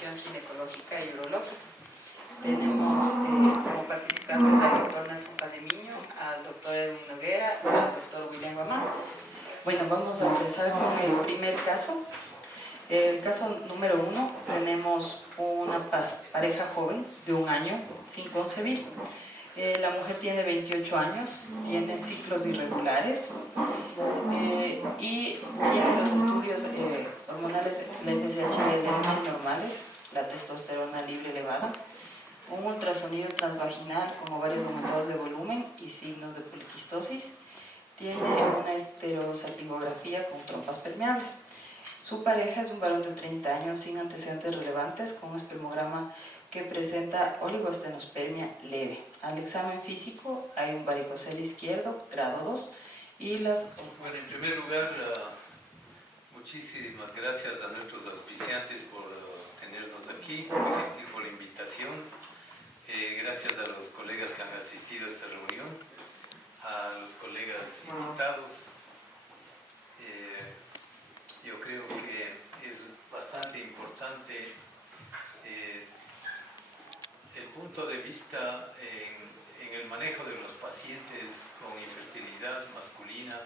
intervención ginecológica y urológica. Tenemos como participantes al doctor Nelson Cademiño, al doctor Edwin Noguera, al doctor William Guamán. Bueno, vamos a empezar con el primer caso. El caso número 1, tenemos una pareja joven de 1 año sin concebir. La mujer tiene 28 años, tiene ciclos irregulares y tiene los estudios hormonales, la FSH y el LH normales, la testosterona libre elevada, un ultrasonido transvaginal con ovarios aumentados de volumen y signos de poliquistosis. Tiene una esterosalpingografía con trompas permeables. Su pareja es un varón de 30 años sin antecedentes relevantes, con un espermograma que presenta oligostenospermia leve. Al examen físico hay un varicocele izquierdo, grado 2, y las... Bueno, en primer lugar, muchísimas gracias a nuestros auspiciantes por tenernos aquí, muy gentil por la invitación. Gracias a los colegas que han asistido a esta reunión, a los colegas invitados. Yo creo que es bastante importante el punto de vista en el manejo de los pacientes con infertilidad masculina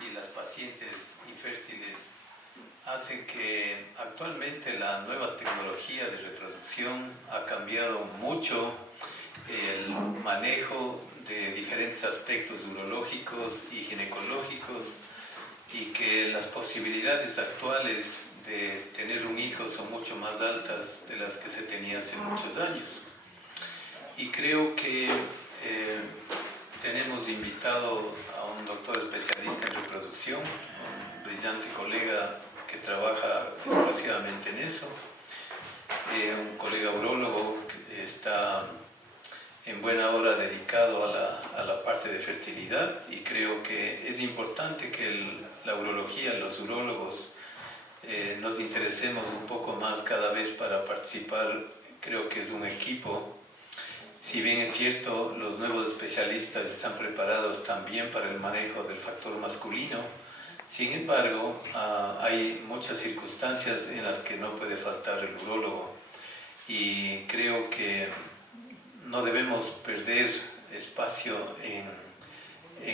y las pacientes infértiles. Hacen que actualmente la nueva tecnología de reproducción ha cambiado mucho el manejo de diferentes aspectos urológicos y ginecológicos, y que las posibilidades actuales de tener un hijo son mucho más altas de las que se tenía hace muchos años. Y creo que tenemos invitado a un doctor especialista en reproducción, un brillante colega que trabaja exclusivamente en eso, un colega urólogo que está en buena hora dedicado a la parte de fertilidad, y creo que es importante que la urología, los urólogos, nos interesemos un poco más cada vez para participar. Creo que es un equipo. Si bien es cierto, los nuevos especialistas están preparados también para el manejo del factor masculino, sin embargo, hay muchas circunstancias en las que no puede faltar el urólogo, y creo que no debemos perder espacio en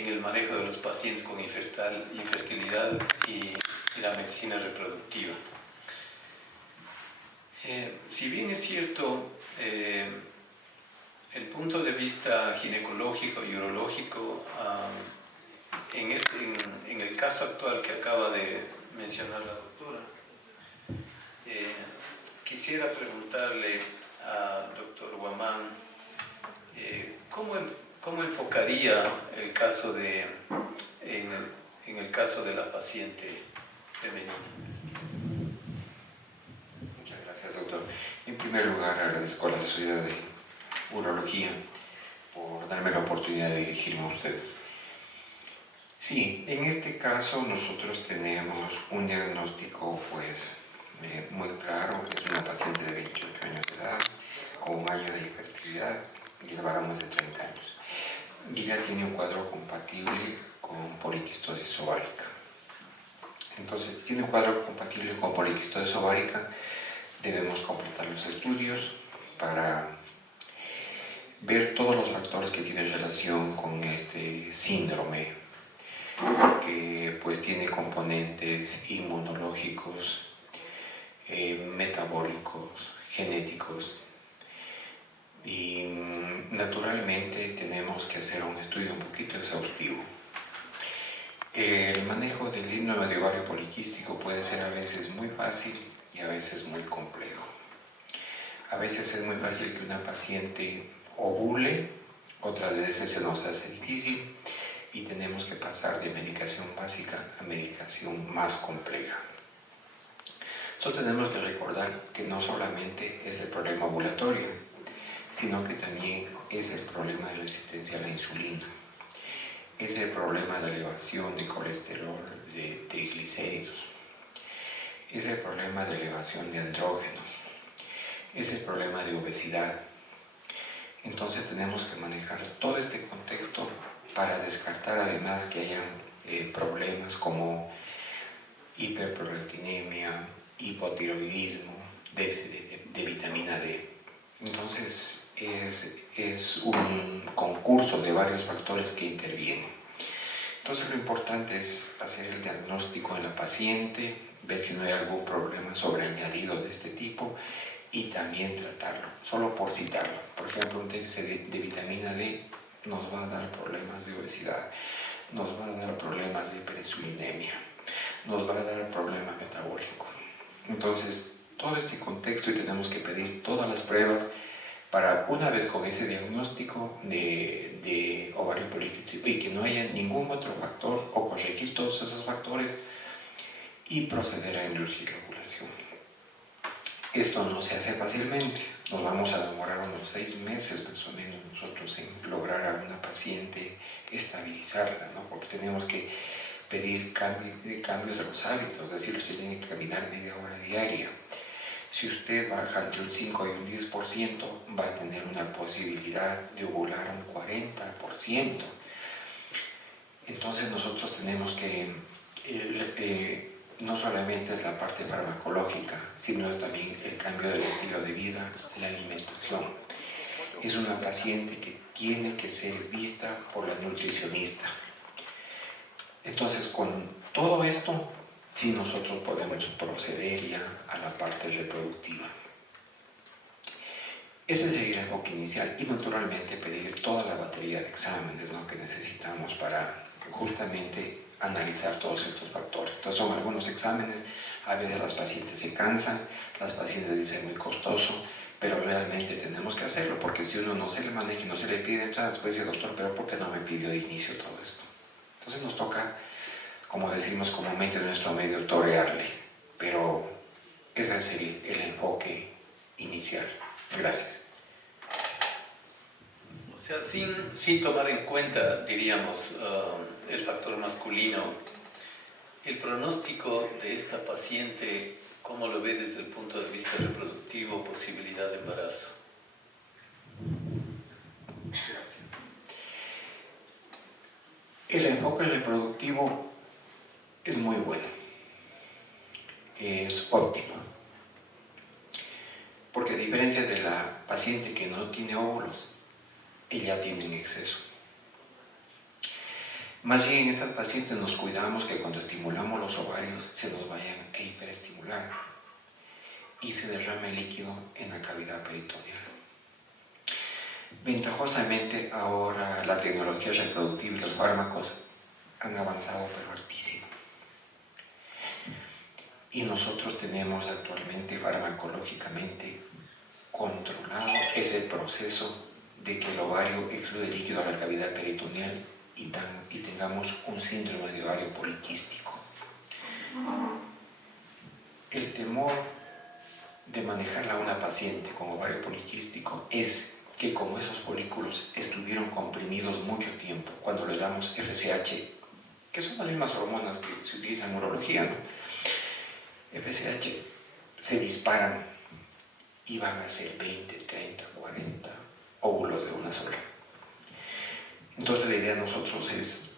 el manejo de los pacientes con infertilidad y la medicina reproductiva. Si bien es cierto, el punto de vista ginecológico y urológico, en el caso actual que acaba de mencionar la doctora, quisiera preguntarle al doctor Guamán, ¿cómo enfocaría el caso en el caso de la paciente femenina? Muchas gracias, doctor. En primer lugar, agradezco a la Sociedad de Urología por darme la oportunidad de dirigirme a ustedes. Sí, en este caso nosotros tenemos un diagnóstico muy claro. Es una paciente de 28 años de edad, con 1 año de infertilidad, y el varón es de 30 años. Y ella tiene un cuadro compatible con poliquistosis ovárica. Entonces, si tiene un cuadro compatible con poliquistosis ovárica, debemos completar los estudios para ver todos los factores que tienen relación con este síndrome, que pues tiene componentes inmunológicos, metabólicos, genéticos, y naturalmente tenemos que hacer un estudio un poquito exhaustivo. El manejo del síndrome de ovario poliquístico puede ser a veces muy fácil y a veces muy complejo. A veces es muy fácil que una paciente ovule, otras veces se nos hace difícil y tenemos que pasar de medicación básica a medicación más compleja. Nosotros tenemos que recordar que no solamente es el problema ovulatorio, sino que también es el problema de resistencia a la insulina, es el problema de elevación de colesterol, de triglicéridos, es el problema de elevación de andrógenos, es el problema de obesidad. Entonces tenemos que manejar todo este contexto para descartar además que hayan problemas como hiperprolactinemia, hipotiroidismo, déficit de vitamina D. Entonces es un concurso de varios factores que intervienen. Entonces lo importante es hacer el diagnóstico en la paciente, ver si no hay algún problema sobreañadido de este tipo y también tratarlo, solo por citarlo. Por ejemplo, un déficit de vitamina D nos va a dar problemas de obesidad, nos va a dar problemas de hiperinsulinemia, nos va a dar problema metabólico. Entonces, todo este contexto y tenemos que pedir todas las pruebas para una vez con ese diagnóstico de ovario poliquístico y que no haya ningún otro factor o corregir todos esos factores y proceder a inducir la ovulación. Esto no se hace fácilmente, nos vamos a demorar unos 6 meses más o menos nosotros en lograr a una paciente estabilizarla, ¿no? Porque tenemos que pedir cambios de los hábitos, es decir, usted tiene que caminar media hora diaria. Si usted baja entre un 5 y un 10%, va a tener una posibilidad de ovular un 40%. Entonces nosotros tenemos que, no solamente es la parte farmacológica, sino es también el cambio del estilo de vida, la alimentación. Es una paciente que tiene que ser vista por la nutricionista. Entonces, con todo esto, sí nosotros podemos proceder ya a la parte reproductiva. Ese sería el enfoque inicial y naturalmente pedir toda la batería de exámenes, ¿no?, que necesitamos para justamente analizar todos estos factores. Entonces son algunos exámenes, a veces las pacientes se cansan, las pacientes dicen muy costoso, pero realmente tenemos que hacerlo porque si uno no se le maneja y no se le pide entrada, después dice, doctor, pero ¿por qué no me pidió de inicio todo esto? Entonces nos toca, como decimos comúnmente en nuestro medio, torearle, pero ese es el enfoque inicial. Gracias. O sea, sin tomar en cuenta, diríamos, el factor masculino, el pronóstico de esta paciente, ¿cómo lo ve desde el punto de vista reproductivo, posibilidad de embarazo? Gracias. El enfoque reproductivo es muy bueno, es óptimo, porque a diferencia de la paciente que no tiene óvulos, ella tiene en exceso. Más bien en estas pacientes nos cuidamos que cuando estimulamos los ovarios se nos vayan a hiperestimular y se derrame líquido en la cavidad peritoneal. Ventajosamente ahora la tecnología reproductiva y los fármacos han avanzado pero hartísimo. Y nosotros tenemos actualmente farmacológicamente controlado ese proceso de que el ovario exude líquido a la cavidad peritoneal y tengamos un síndrome de ovario poliquístico. El temor de manejarla a una paciente con ovario poliquístico es que como esos folículos estuvieron comprimidos mucho tiempo, cuando le damos FSH, que son las mismas hormonas que se utilizan en urología, ¿no? FSH se disparan y van a ser 20, 30, 40 óvulos de una sola. Entonces la idea de nosotros es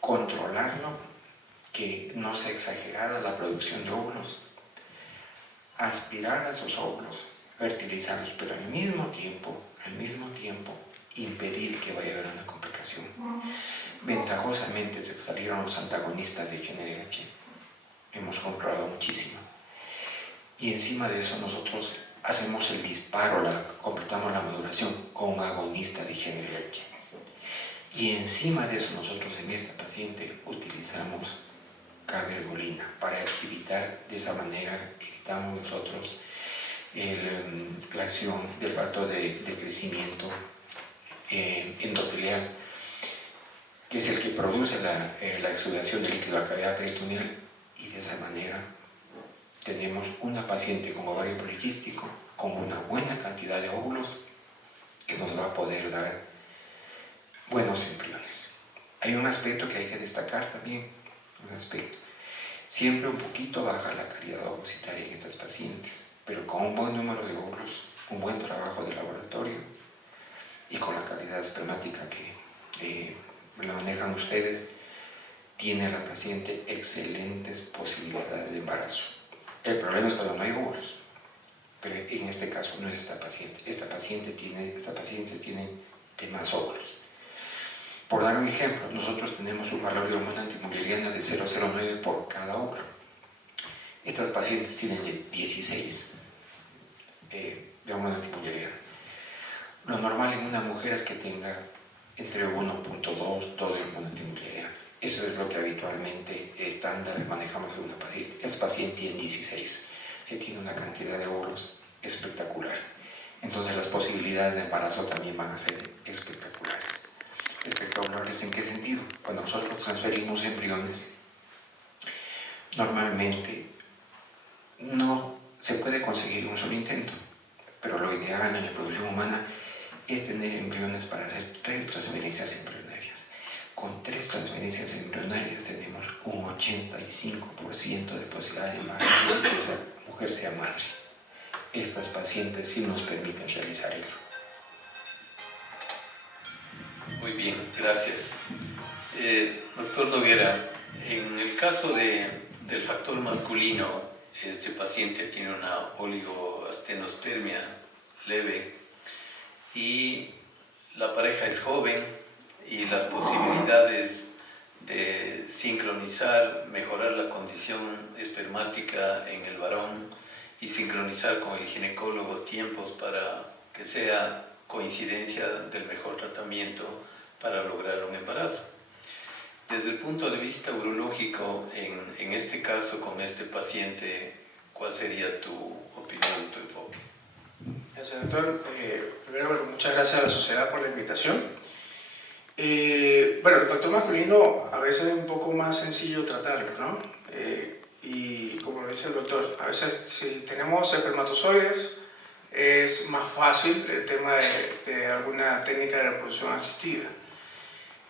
controlarlo, que no sea exagerada la producción de óvulos, aspirar a esos óvulos, fertilizarlos, pero al mismo tiempo, impedir que vaya a haber una complicación. Ventajosamente se salieron los antagonistas de GnRH. Hemos controlado muchísimo. Y encima de eso nosotros hacemos el disparo, completamos la maduración con un agonista de GnRH. Y encima de eso nosotros en esta paciente utilizamos cabergolina para evitar, de esa manera evitamos nosotros la acción del factor de crecimiento endotelial, que es el que produce la exudación de líquido a la cavidad peritoneal, y de esa manera tenemos una paciente con ovario poliquístico con una buena cantidad de óvulos que nos va a poder dar buenos embriones. Hay un aspecto que hay que destacar también, siempre un poquito baja la calidad ovocitaria en estas pacientes, pero con un buen número de óvulos, un buen trabajo de laboratorio y con la calidad espermática que la manejan ustedes, tiene la paciente excelentes posibilidades de embarazo. El problema es cuando no hay óvulos. pero en este caso no es esta paciente. Esta paciente tiene más óvulos. Por dar un ejemplo, nosotros tenemos un valor de hormona antimulleriana de 0,09 por cada óvulo. Estas pacientes tienen 16 de hormona antimulleriana. Lo normal en una mujer es que tenga entre 1.2, 2 de hormona antimulleriana. Eso es lo que habitualmente estándar manejamos en una paciente. Esta paciente tiene 16. Se tiene una cantidad de óvulos espectacular. Entonces las posibilidades de embarazo también van a ser espectaculares. ¿Espectaculares en qué sentido? Cuando nosotros transferimos embriones, normalmente no se puede conseguir un solo intento, pero lo ideal en la reproducción humana es tener embriones para hacer 3 transferencias embrionarias. Con 3 transferencias embrionarias tenemos un 85% de posibilidad de embarazo y que esa mujer sea madre. Estas pacientes sí nos permiten realizar ello. Muy bien, gracias. Doctor Noguera, en el caso del factor masculino, este paciente tiene una oligoastenospermia leve y la pareja es joven y las posibilidades de sincronizar, mejorar la condición espermática en el varón y sincronizar con el ginecólogo tiempos para que sea coincidencia del mejor tratamiento para lograr un embarazo. Desde el punto de vista urológico, en este caso con este paciente, ¿cuál sería tu opinión, tu enfoque? Gracias, doctor. Primero, muchas gracias a la sociedad por la invitación. Bueno, el factor masculino a veces es un poco más sencillo tratarlo, ¿no? Y como lo dice el doctor, a veces si tenemos espermatozoides es más fácil el tema de alguna técnica de reproducción asistida.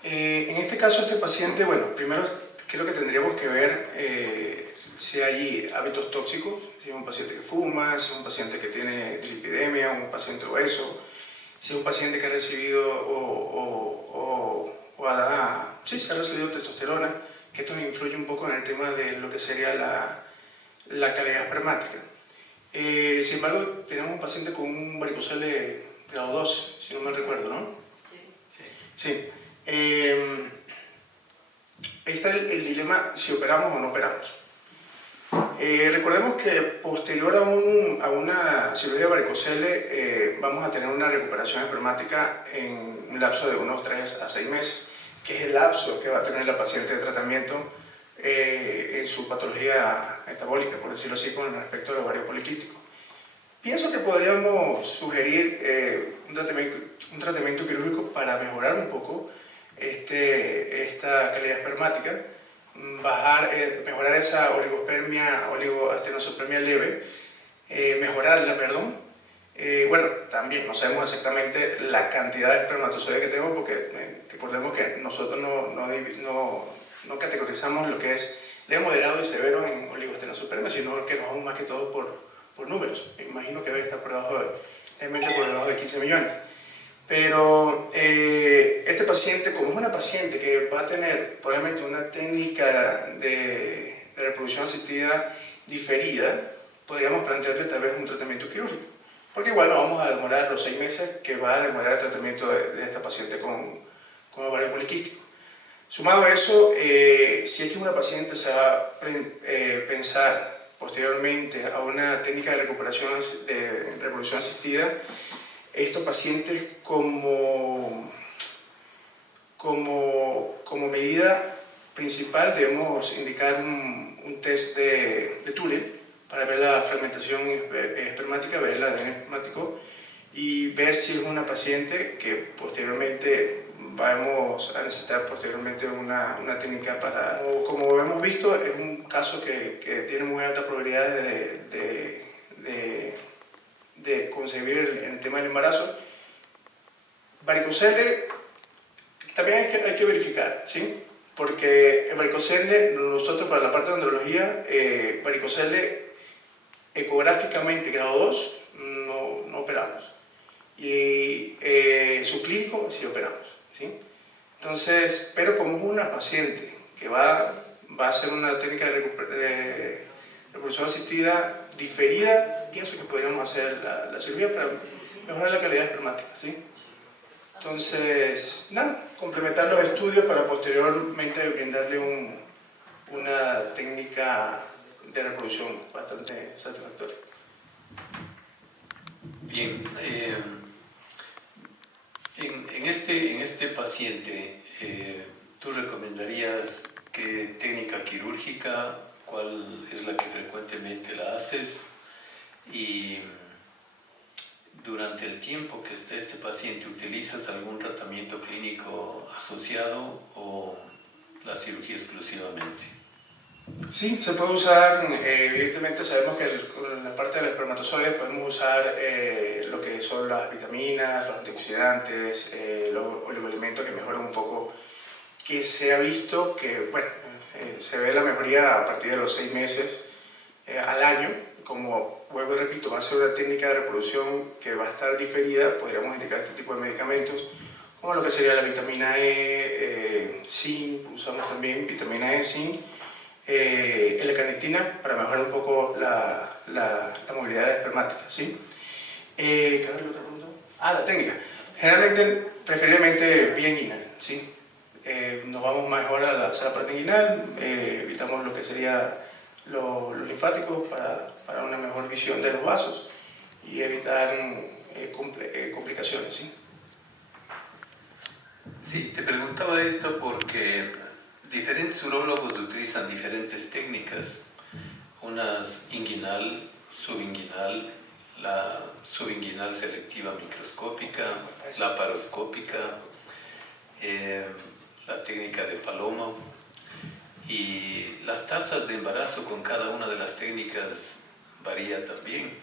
En este caso, este paciente, bueno, primero creo que tendríamos que ver si hay hábitos tóxicos, si es un paciente que fuma, si es un paciente que tiene dislipidemia, un paciente obeso, si es un paciente que ha recibido se ha recibido testosterona, que esto influye un poco en el tema de lo que sería la calidad espermática. Sin embargo, tenemos un paciente con un varicocele grado 2, si no me recuerdo, ¿no? Sí. Ahí está el dilema si operamos o no operamos. Recordemos que posterior a una cirugía de varicocele vamos a tener una recuperación espermática en un lapso de unos 3 a 6 meses, que es el lapso que va a tener la paciente de tratamiento en su patología metabólica, por decirlo así, con respecto al ovario poliquístico. Pienso que podríamos sugerir un tratamiento quirúrgico para mejorar un poco esta calidad espermática, mejorar esa oligoastenospermia leve, mejorarla, perdón. Bueno, también no sabemos exactamente la cantidad de espermatozoides que tenemos, porque recordemos que nosotros no categorizamos lo que es leve, moderado y severo en oligoastenospermia, sino que nos vamos más que todo por números. Me imagino que debe estar levemente por debajo de 15 millones. Pero este paciente, como es una paciente que va a tener probablemente una técnica de reproducción asistida diferida, podríamos plantearle tal vez un tratamiento quirúrgico. Porque igual no vamos a demorar los 6 meses que va a demorar el tratamiento de esta paciente con ovario poliquístico. Sumado a eso, si es que una paciente se va a pensar posteriormente a una técnica de reproducción asistida, estos pacientes como medida principal debemos indicar un test de Turing para ver la fragmentación espermática, ver el ADN espermático y ver si es una paciente que posteriormente vamos a necesitar una técnica para... Como hemos visto, es un caso que tiene muy alta probabilidad de concebir el tema del embarazo. Varicocele también hay que verificar, ¿sí? Porque el varicocele, nosotros para la parte de andrología, varicocele ecográficamente grado 2 no operamos. Y subclínico sí operamos, ¿sí? Entonces, pero como es una paciente que va a hacer una técnica de reproducción asistida diferida, pienso que podríamos hacer la cirugía para mejorar la calidad espermática, ¿sí? Entonces, nada, complementar los estudios para posteriormente brindarle una técnica de reproducción bastante satisfactoria. Bien, en este paciente, ¿tú recomendarías qué técnica quirúrgica, cuál es la que frecuentemente la haces? Y durante el tiempo que está este paciente, ¿utilizas algún tratamiento clínico asociado o la cirugía exclusivamente? Sí, se puede usar, evidentemente sabemos que con la parte de los espermatozoides podemos usar lo que son las vitaminas, los antioxidantes, los oligoelementos que mejoran un poco, que se ha visto que, bueno, se ve la mejoría a partir de los 6 meses al año. Como vuelvo y repito, va a ser una técnica de reproducción que va a estar diferida, podríamos indicar este tipo de medicamentos, como lo que sería la vitamina E, zinc, usamos también vitamina E, zinc, L-carnitina para mejorar un poco la movilidad espermática, ¿sí? ¿Qué era la otra pregunta? La técnica. Generalmente, preferiblemente vía inguinal, ¿sí? Nos vamos mejor a la parte inguinal, evitamos lo que sería los linfáticos para una mejor visión de los vasos y evitar complicaciones, ¿sí? Sí, te preguntaba esto porque diferentes urólogos utilizan diferentes técnicas, unas inguinal, subinguinal, la subinguinal selectiva microscópica, laparoscópica, la técnica de Paloma, y las tasas de embarazo con cada una de las técnicas varía también.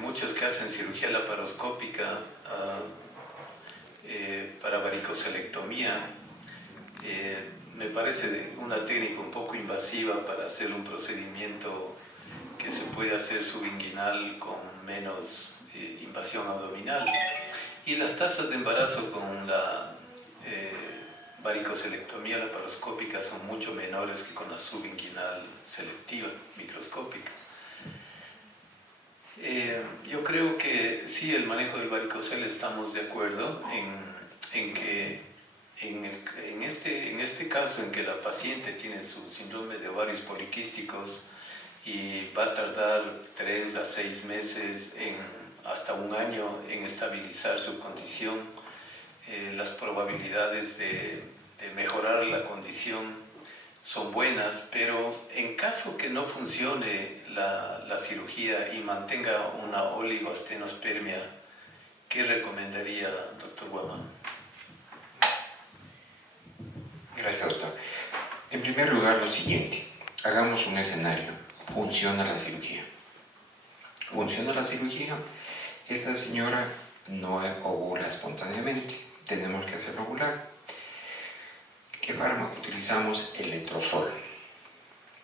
Muchos que hacen cirugía laparoscópica para varicocelectomía, me parece una técnica un poco invasiva para hacer un procedimiento que se puede hacer subinguinal con menos invasión abdominal. Y las tasas de embarazo con la varicocelectomía laparoscópica son mucho menores que con la subinguinal selectiva microscópica. Yo creo que sí, el manejo del varicocele estamos de acuerdo en que en este caso en que la paciente tiene su síndrome de ovarios poliquísticos y va a tardar 3 a 6 meses, hasta un año en estabilizar su condición, las probabilidades de mejorar la condición son buenas, pero en caso que no funcione la cirugía y mantenga una oligoastenospermia, ¿qué recomendaría, doctor Guamán? Gracias, doctor. En primer lugar, lo siguiente. Hagamos un escenario. ¿Funciona la cirugía? ¿Funciona la cirugía? Esta señora no ovula espontáneamente. Tenemos que hacerlo ovular. ¿Qué fármaco utilizamos? El letrozol.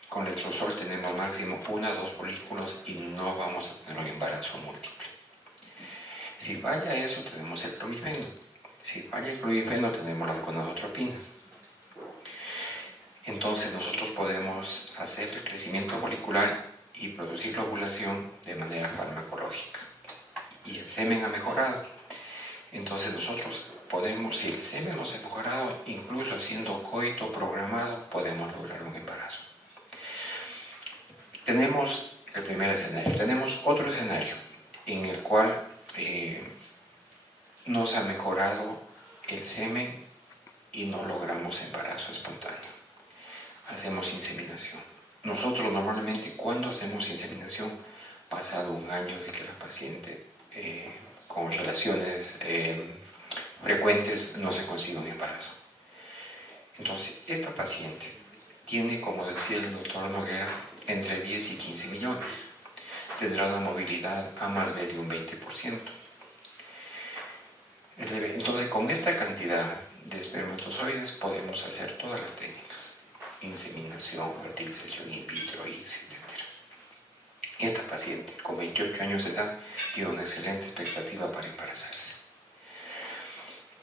Con letrozol tenemos máximo 1 o 2 folículos y no vamos a tener un embarazo múltiple. Si falla eso, tenemos el clomifeno. Si falla el clomifeno, tenemos las gonadotropinas. Entonces nosotros podemos hacer el crecimiento molecular y producir la ovulación de manera farmacológica. Y el semen ha mejorado. Entonces nosotros podemos, si el semen nos ha mejorado, incluso haciendo coito programado, podemos lograr un embarazo. Tenemos el primer escenario. Tenemos otro escenario en el cual nos ha mejorado el semen y no logramos embarazo espontáneo. Hacemos inseminación. Nosotros normalmente, cuando hacemos inseminación, pasado un año de que la paciente con relaciones frecuentes no se consigue un embarazo. Entonces, esta paciente tiene, como decía el doctor Noguera, entre 10 y 15 millones. Tendrá una movilidad A más B de un 20%. Es leve. Entonces, con esta cantidad de espermatozoides podemos hacer todas las técnicas. Inseminación, fertilización in vitro, etc. Esta paciente, con 28 años de edad, tiene una excelente expectativa para embarazarse.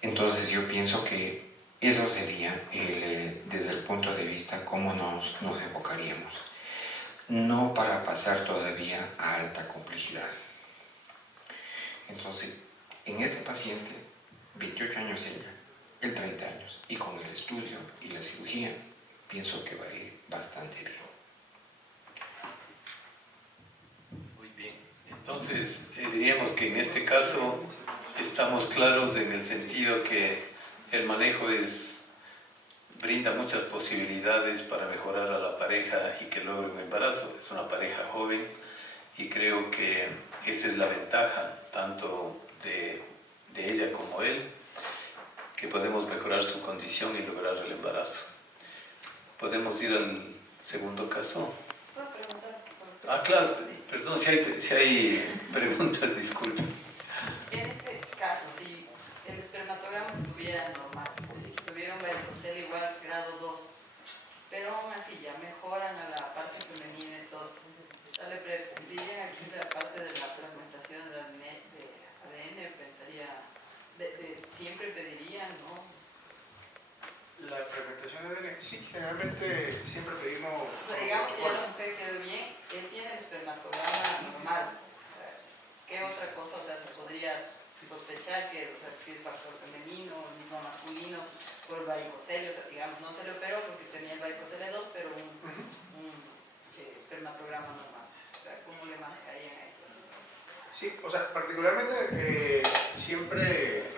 Entonces yo pienso que eso sería desde el punto de vista cómo nos enfocaríamos. no para pasar todavía a alta complejidad. Entonces, en este paciente, 28 años ella, él 30 años, y con el estudio y la cirugía, pienso que va a ir bastante bien. Muy bien. Entonces, diríamos que en este caso estamos claros en el sentido que el manejo brinda muchas posibilidades para mejorar a la pareja y que logre un embarazo. Es una pareja joven y creo que esa es la ventaja tanto de ella como él, que podemos mejorar su condición y lograr el embarazo. ¿Podemos ir al segundo caso? ¿Puedo preguntar? Ah, claro, perdón, si hay preguntas, disculpen. En este caso, si el espermatograma estuviera normal, tuviera un varicocele igual grado 2, pero aún así ya mejoran a la parte femenina y todo, o sea, le dirían aquí la parte de la fragmentación de ADN, pensaría, siempre pedirían, ¿no? La fragmentación de ADN, sí, generalmente siempre pedimos... O sea, digamos que ya la mujer quedó bien, él tiene el espermatograma normal. O sea, ¿qué otra cosa, o sea, se podría sospechar que, o sea, si es factor femenino o el mismo masculino por el varicocele? O sea, digamos, no se le operó porque tenía el varicocele 2, pero un espermatograma normal. O sea, ¿cómo le manejarían ahí? Sí, o sea, particularmente siempre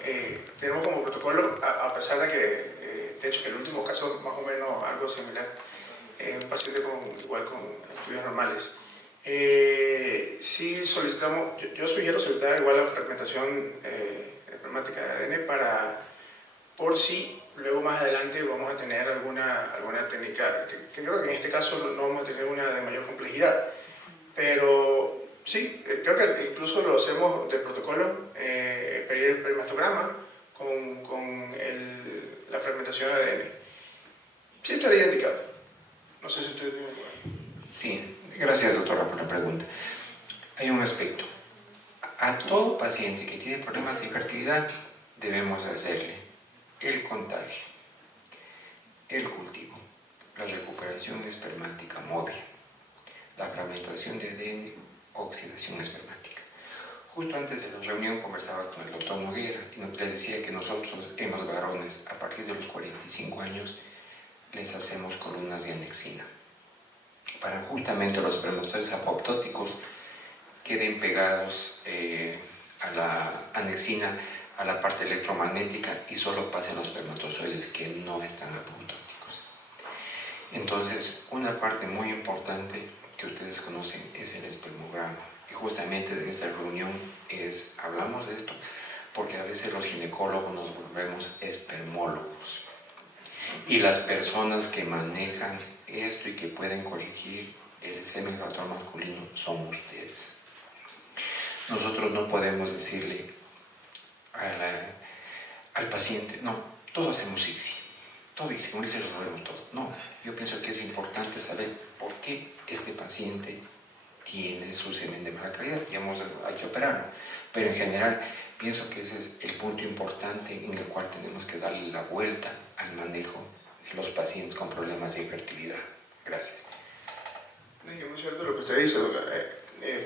tenemos como protocolo, a pesar de que, de hecho, que el último caso más o menos algo similar, un paciente igual con estudios normales. Sí solicitamos, yo sugiero solicitar igual la fragmentación espermática de ADN por si luego más adelante vamos a tener alguna técnica, que creo que en este caso no vamos a tener una de mayor complejidad, pero sí, creo que incluso lo hacemos de protocolo, pedir el espermatograma con la fragmentación de ADN. Sí estaría indicado. No sé si ustedes tienen algo. Sí, gracias doctora por la pregunta. Hay un aspecto. A todo paciente que tiene problemas de infertilidad debemos hacerle el contagio, el cultivo, la recuperación espermática móvil, la fragmentación de ADN, oxidación espermática. Justo antes de la reunión conversaba con el doctor Noguera y le decía que nosotros en los varones a partir de los 45 años les hacemos columnas de anexina para justamente los espermatozoides apoptóticos queden pegados a la anexina, a la parte electromagnética y solo pasen los espermatozoides que no están apoptóticos. Entonces, una parte muy importante que ustedes conocen es el espermograma. Y justamente en esta reunión hablamos de esto porque a veces los ginecólogos nos volvemos espermólogos. Y las personas que manejan esto y que pueden corregir el semen factor masculino son ustedes. Nosotros no podemos decirle al paciente, no, todos hacemos ICSI, todo ICSI, con ICSI lo sabemos todo. No, yo pienso que es importante saber por qué este paciente tiene su semen de mala calidad y hay que operarlo. Pero en general, pienso que ese es el punto importante en el cual tenemos que darle la vuelta al manejo de los pacientes con problemas de infertilidad. Gracias. Es muy cierto lo que usted dice,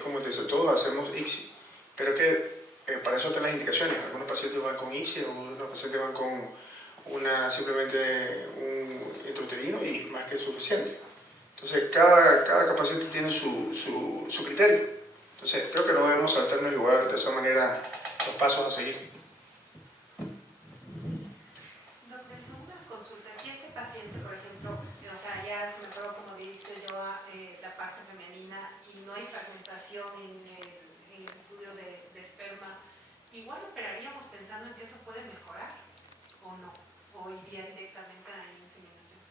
como te dice, todos hacemos ICSI, pero que para eso están las indicaciones. Algunos pacientes van con ICSI, algunos pacientes van con simplemente un intrauterino y más que suficiente. Entonces, cada paciente tiene su criterio. Entonces, creo que no debemos saltarnos igual de esa manera los pasos a seguir. Doctor, una consulta. Si este paciente, por ejemplo, o sea, ya se me acabó, como dice yo, la parte femenina y no hay fragmentación en el estudio de esperma, igual operaríamos pensando en que eso puede mejorar o no, o iría directamente a la inseminación.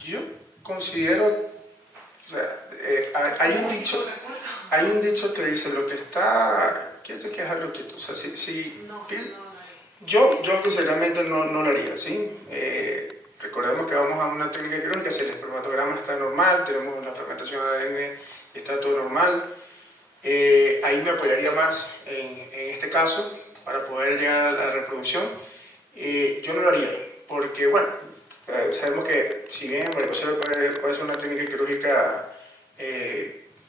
Yo considero, o sea, hay un dicho que dice, lo que está quieto hay que dejarlo quieto. O sea, yo sinceramente no lo haría, ¿sí? Recordemos que vamos a una técnica quirúrgica, si el espermatograma está normal, tenemos la fragmentación de ADN y está todo normal. Ahí me apoyaría más en este caso para poder llegar a la reproducción. Yo no lo haría, porque bueno, sabemos que si bien el varicocele puede ser una técnica quirúrgica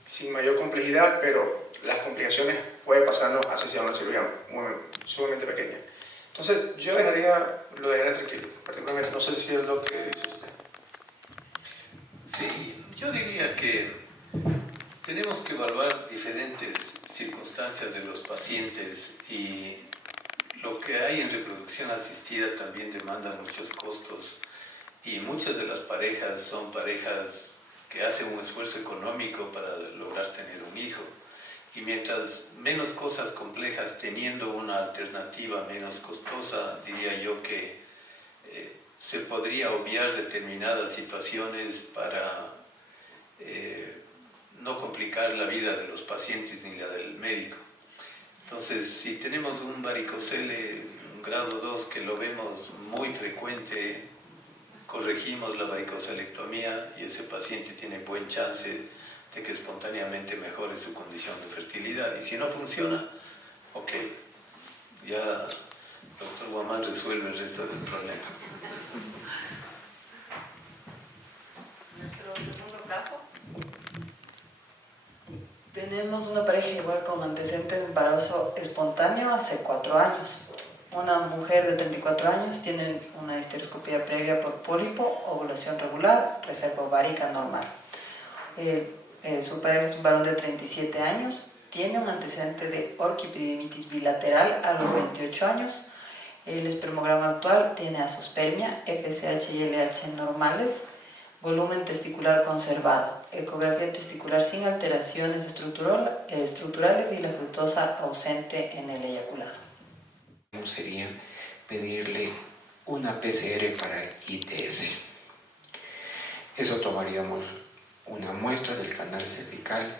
sin mayor complejidad, pero las complicaciones pueden pasarnos hacia una cirugía sumamente pequeña. Entonces yo lo dejaría tranquilo, particularmente, no sé si es lo que dice usted. Sí, yo diría que tenemos que evaluar diferentes circunstancias de los pacientes y lo que hay en reproducción asistida también demanda muchos costos y muchas de las parejas son parejas que hacen un esfuerzo económico para lograr tener un hijo. Y mientras menos cosas complejas, teniendo una alternativa menos costosa, diría yo que se podría obviar determinadas situaciones para no complicar la vida de los pacientes ni la del médico. Entonces, si tenemos un varicocele un grado 2 que lo vemos muy frecuente, corregimos la varicocelectomía y ese paciente tiene buen chance de que espontáneamente mejore su condición de fertilidad. Y si no funciona, ok, ya doctor Guamán resuelve el resto del problema. Nuestro segundo caso. Tenemos una pareja igual con antecedente de embarazo espontáneo hace 4 años. Una mujer de 34 años tiene una histeroscopía previa por pólipo, ovulación regular, reserva ovárica normal. Su pareja es un varón de 37 años, tiene un antecedente de orquiepididimitis bilateral a los 28 años. El espermograma actual tiene azospermia, FSH y LH normales, volumen testicular conservado, ecografía testicular sin alteraciones estructurales y la fructosa ausente en el eyaculado. Sería pedirle una PCR para ITS. Eso tomaríamos una muestra del canal cervical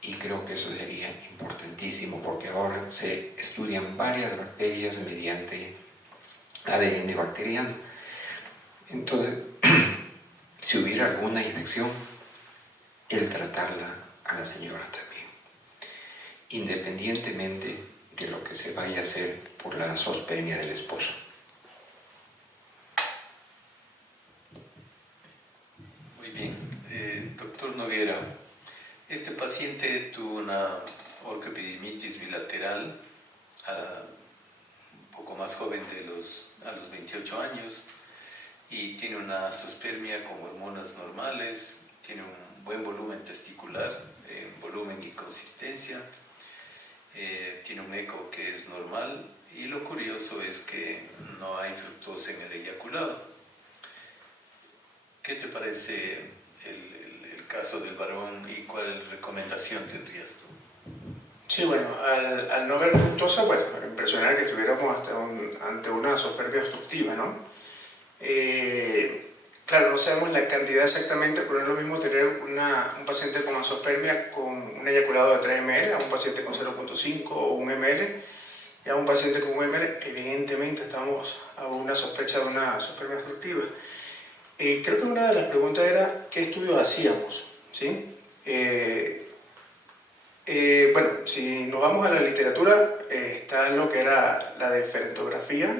y creo que eso sería importantísimo porque ahora se estudian varias bacterias mediante ADN bacteriano. Entonces, si hubiera alguna infección, el tratarla a la señora también, independientemente de lo que se vaya a hacer por la zoospermia del esposo. Muy bien, doctor Noguera, este paciente tuvo una orquiepididimitis bilateral un poco más joven a los 28 años y tiene una azospermia con hormonas normales, tiene un buen volumen testicular, volumen y consistencia, tiene un eco que es normal y lo curioso es que no hay fructosa en el eyaculado. ¿Qué te parece el caso del varón y cuál recomendación tendrías tú? Sí, bueno, al no ver fructosa, pues impresionar que estuviéramos ante una azospermia obstructiva, ¿no? Claro, no sabemos la cantidad exactamente, pero no es lo mismo tener un paciente con azospermia con un eyaculado de 3 ml a un paciente con 0.5 o 1 ml. Y a un paciente con 1 ml, evidentemente estamos a una sospecha de una azospermia obstructiva. Creo que una de las preguntas era ¿qué estudios hacíamos? ¿Sí? Bueno, si nos vamos a la literatura, está lo que era la deferentografía.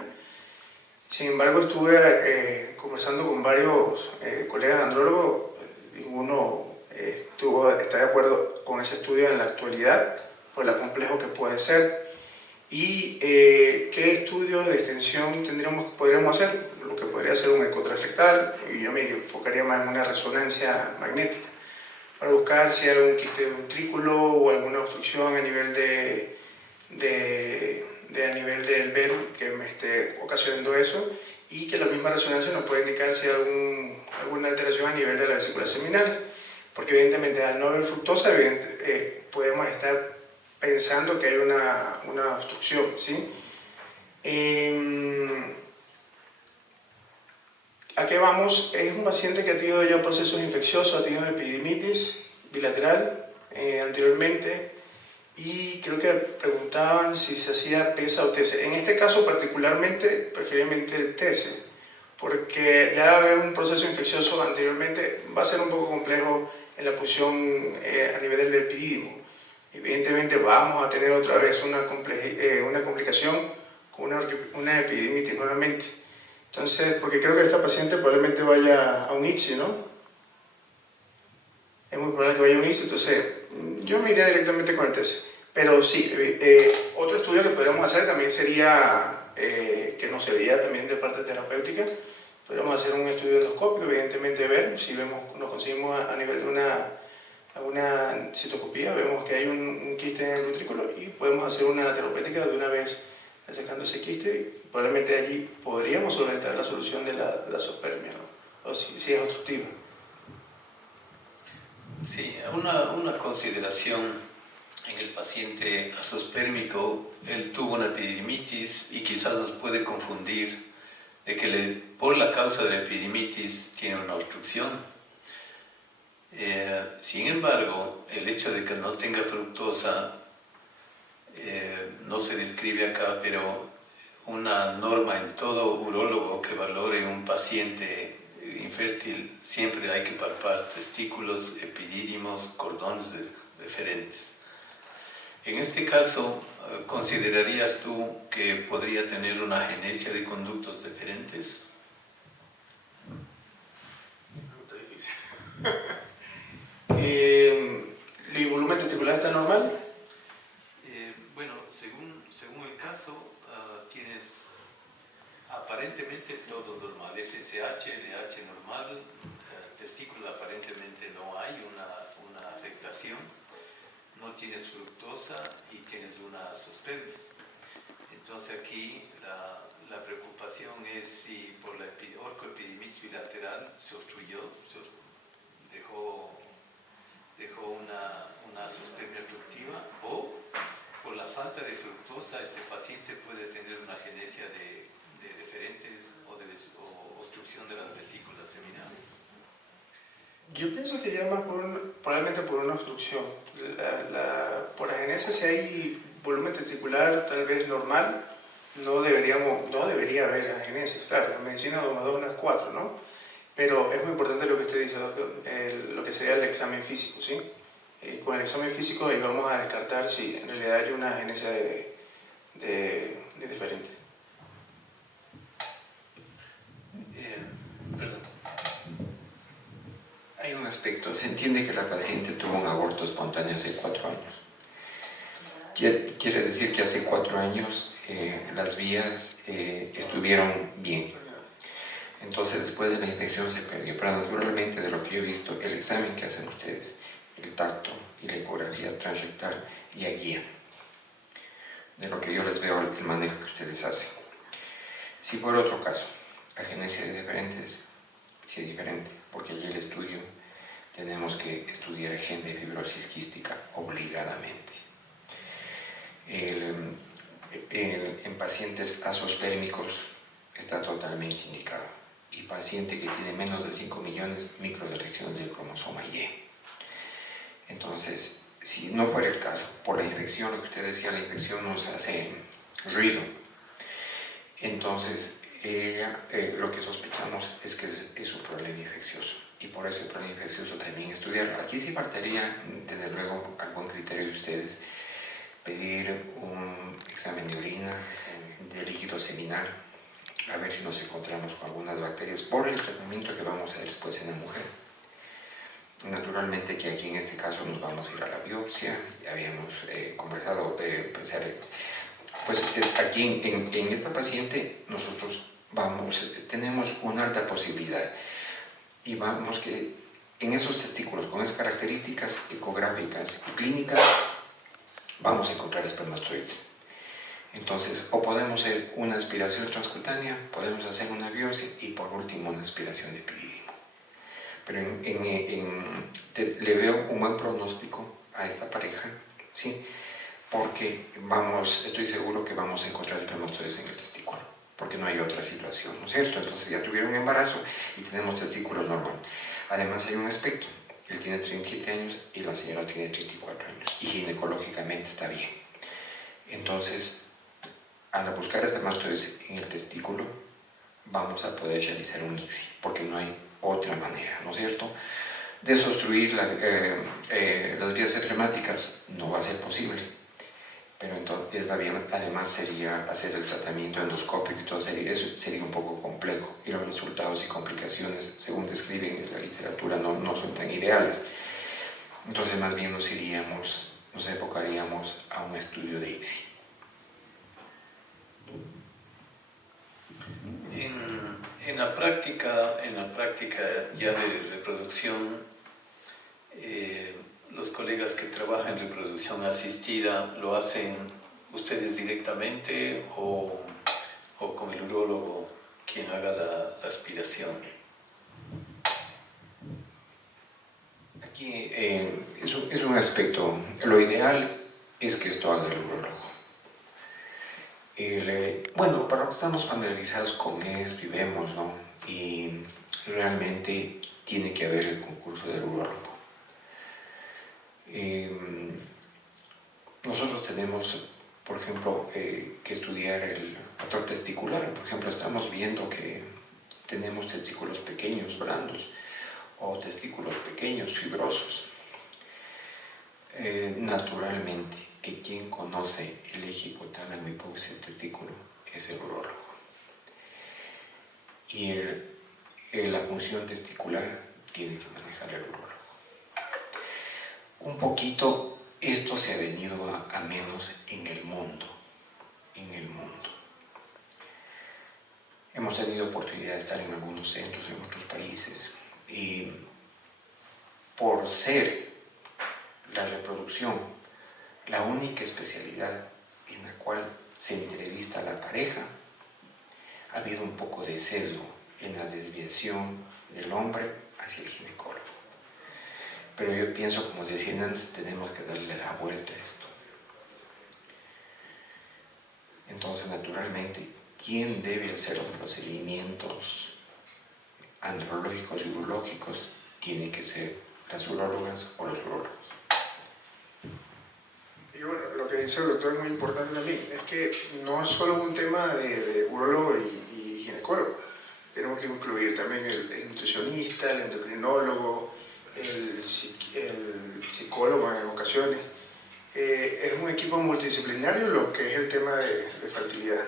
Sin embargo, estuve conversando con varios colegas andrólogos, ninguno está de acuerdo con ese estudio en la actualidad, por lo complejo que puede ser. ¿Y qué estudios de extensión podríamos hacer? Lo que podría ser un eco transrectal, y yo me enfocaría más en una resonancia magnética, para buscar si hay algún quiste ventrículo o alguna obstrucción a nivel a nivel del velo que me esté ocasionando eso, y que la misma resonancia nos puede indicar si hay alguna alteración a nivel de las vesículas seminales, porque evidentemente al no haber fructosa podemos estar pensando que hay una obstrucción, ¿sí? ¿A qué vamos? Es un paciente que ha tenido ya procesos infecciosos, ha tenido epididimitis bilateral anteriormente, y creo que preguntaban si se hacía PESA o TESE. En este caso particularmente, preferiblemente el TESE, porque ya haber un proceso infeccioso anteriormente va a ser un poco complejo en la posición a nivel del epidídimo. Evidentemente vamos a tener otra vez una complicación con una epididimitis nuevamente. Entonces, porque creo que esta paciente probablemente vaya a un ICSI, ¿no? Es muy probable que vaya a un ICSI, entonces yo me iría directamente con el TC. Pero sí, otro estudio que podríamos hacer también sería, que nos serviría también de parte terapéutica, podríamos hacer un estudio endoscópico, evidentemente ver si nos conseguimos a nivel de una citoscopía, vemos que hay un quiste en el utrículo y podemos hacer una terapéutica de una vez acercando ese quiste y probablemente allí podríamos solventar la solución de la azoospermia, ¿no? O si es obstructiva. Sí, una consideración en el paciente azoospermico, él tuvo una epididimitis y quizás nos puede confundir de que por la causa de la epididimitis tiene una obstrucción. Sin embargo, el hecho de que no tenga fructosa no se describe acá, pero una norma en todo urólogo que valore un paciente infértil, siempre hay que palpar testículos, epidídimos, cordones deferentes. En este caso, ¿considerarías tú que podría tener una agenesia de conductos deferentes? Pregunta difícil. ¿El volumen testicular está normal? Bueno, según el caso, tienes aparentemente todo normal, FSH, LH normal, testículo aparentemente no hay una afectación, no tienes fructosa y tienes una azoospermia. Entonces aquí la preocupación es si por la orcoepididimitis bilateral se obstruyó, dejó una azoospermia obstructiva, o por la falta de fructosa este paciente puede tener una agenesia de deferentes o obstrucción de las vesículas seminales. Yo pienso que iría más probablemente por una obstrucción. Por agenesia, si hay volumen testicular tal vez normal, no debería haber agenesia. Claro, en medicina 2 más 2 no es 4, ¿no? Pero es muy importante lo que usted dice, doctor, lo que sería el examen físico, ¿sí? Con el examen físico ahí vamos a descartar si en realidad hay una agenesia de diferente. Perdón. Hay un aspecto, se entiende que la paciente tuvo un aborto espontáneo hace 4 años. Quiere decir que hace 4 años las vías estuvieron bien. Entonces después de la infección se perdió. Pero naturalmente, de lo que yo he visto, el examen que hacen ustedes, el tacto y la ecografía transrectal ya guía. De lo que yo les veo, el manejo que ustedes hacen. Si por otro caso, agenesia de diferentes, sí es diferente, porque allí el estudio tenemos que estudiar el gen de fibrosis quística obligadamente. En pacientes azoospermicos está totalmente indicado. Y paciente que tiene menos de 5 millones microdeleciones del cromosoma Y. Entonces, si no fuera el caso, por la infección, lo que usted decía, la infección nos hace ruido. Entonces, lo que sospechamos es que es un problema infeccioso. Y por eso el problema infeccioso también estudiarlo. Aquí sí faltaría, desde luego, algún criterio de ustedes, pedir un examen de orina, de líquido seminal, a ver si nos encontramos con algunas bacterias por el tratamiento que vamos a hacer después en la mujer. Naturalmente que aquí en este caso nos vamos a ir a la biopsia, ya habíamos conversado, pues aquí en esta paciente nosotros tenemos una alta posibilidad y vamos que en esos testículos con esas características ecográficas y clínicas vamos a encontrar espermatozoides. Entonces, o podemos hacer una aspiración transcutánea, podemos hacer una biopsia y por último una aspiración de epidídimo. Pero le veo un buen pronóstico a esta pareja, ¿sí? Porque estoy seguro que vamos a encontrar espermatozoides en el testículo, porque no hay otra situación, ¿no es cierto? Entonces ya tuvieron embarazo y tenemos testículos normales. Además hay un aspecto, él tiene 37 años y la señora tiene 34 años y ginecológicamente está bien. Entonces, al buscar espermatozoides en el testículo, vamos a poder realizar un ICSI, porque no hay otra manera, ¿no es cierto? Desobstruir las vías espermáticas no va a ser posible. pero entonces además sería hacer el tratamiento endoscópico y todo, eso sería un poco complejo, y los resultados y complicaciones, según describen en la literatura, no son tan ideales. Entonces más bien nos enfocaríamos a un estudio de ICSI. En la práctica ya de reproducción, los colegas que trabajan en reproducción asistida, ¿lo hacen ustedes directamente o con el urólogo quien haga la aspiración? Aquí es un aspecto, lo ideal es que esto haga el urólogo. Bueno, para lo que estamos familiarizados con esto y vemos, ¿no? Y realmente tiene que haber el concurso del urólogo. Nosotros tenemos, por ejemplo, que estudiar el factor testicular. Por ejemplo, estamos viendo que tenemos testículos pequeños, blandos, o testículos pequeños, fibrosos. Naturalmente, que quien conoce el eje hipotálamo hipófisis testículo es el urólogo. Y la función testicular tiene que manejar el urólogo. Un poquito esto se ha venido a menos en el mundo. Hemos tenido oportunidad de estar en algunos centros en otros países y por ser la reproducción la única especialidad en la cual se entrevista a la pareja, ha habido un poco de sesgo en la desviación del hombre hacia el ginecólogo. Pero yo pienso, como decían antes, tenemos que darle la vuelta a esto. Entonces, naturalmente, ¿quién debe hacer los procedimientos andrológicos y urológicos? Tiene que ser las urólogas o los urólogos. Y bueno, lo que dice el doctor es muy importante también, es que no es solo un tema de urólogo y ginecólogo. Tenemos que incluir también el nutricionista, el endocrinólogo, el psicólogo en ocasiones. Es un equipo multidisciplinario lo que es el tema de fertilidad.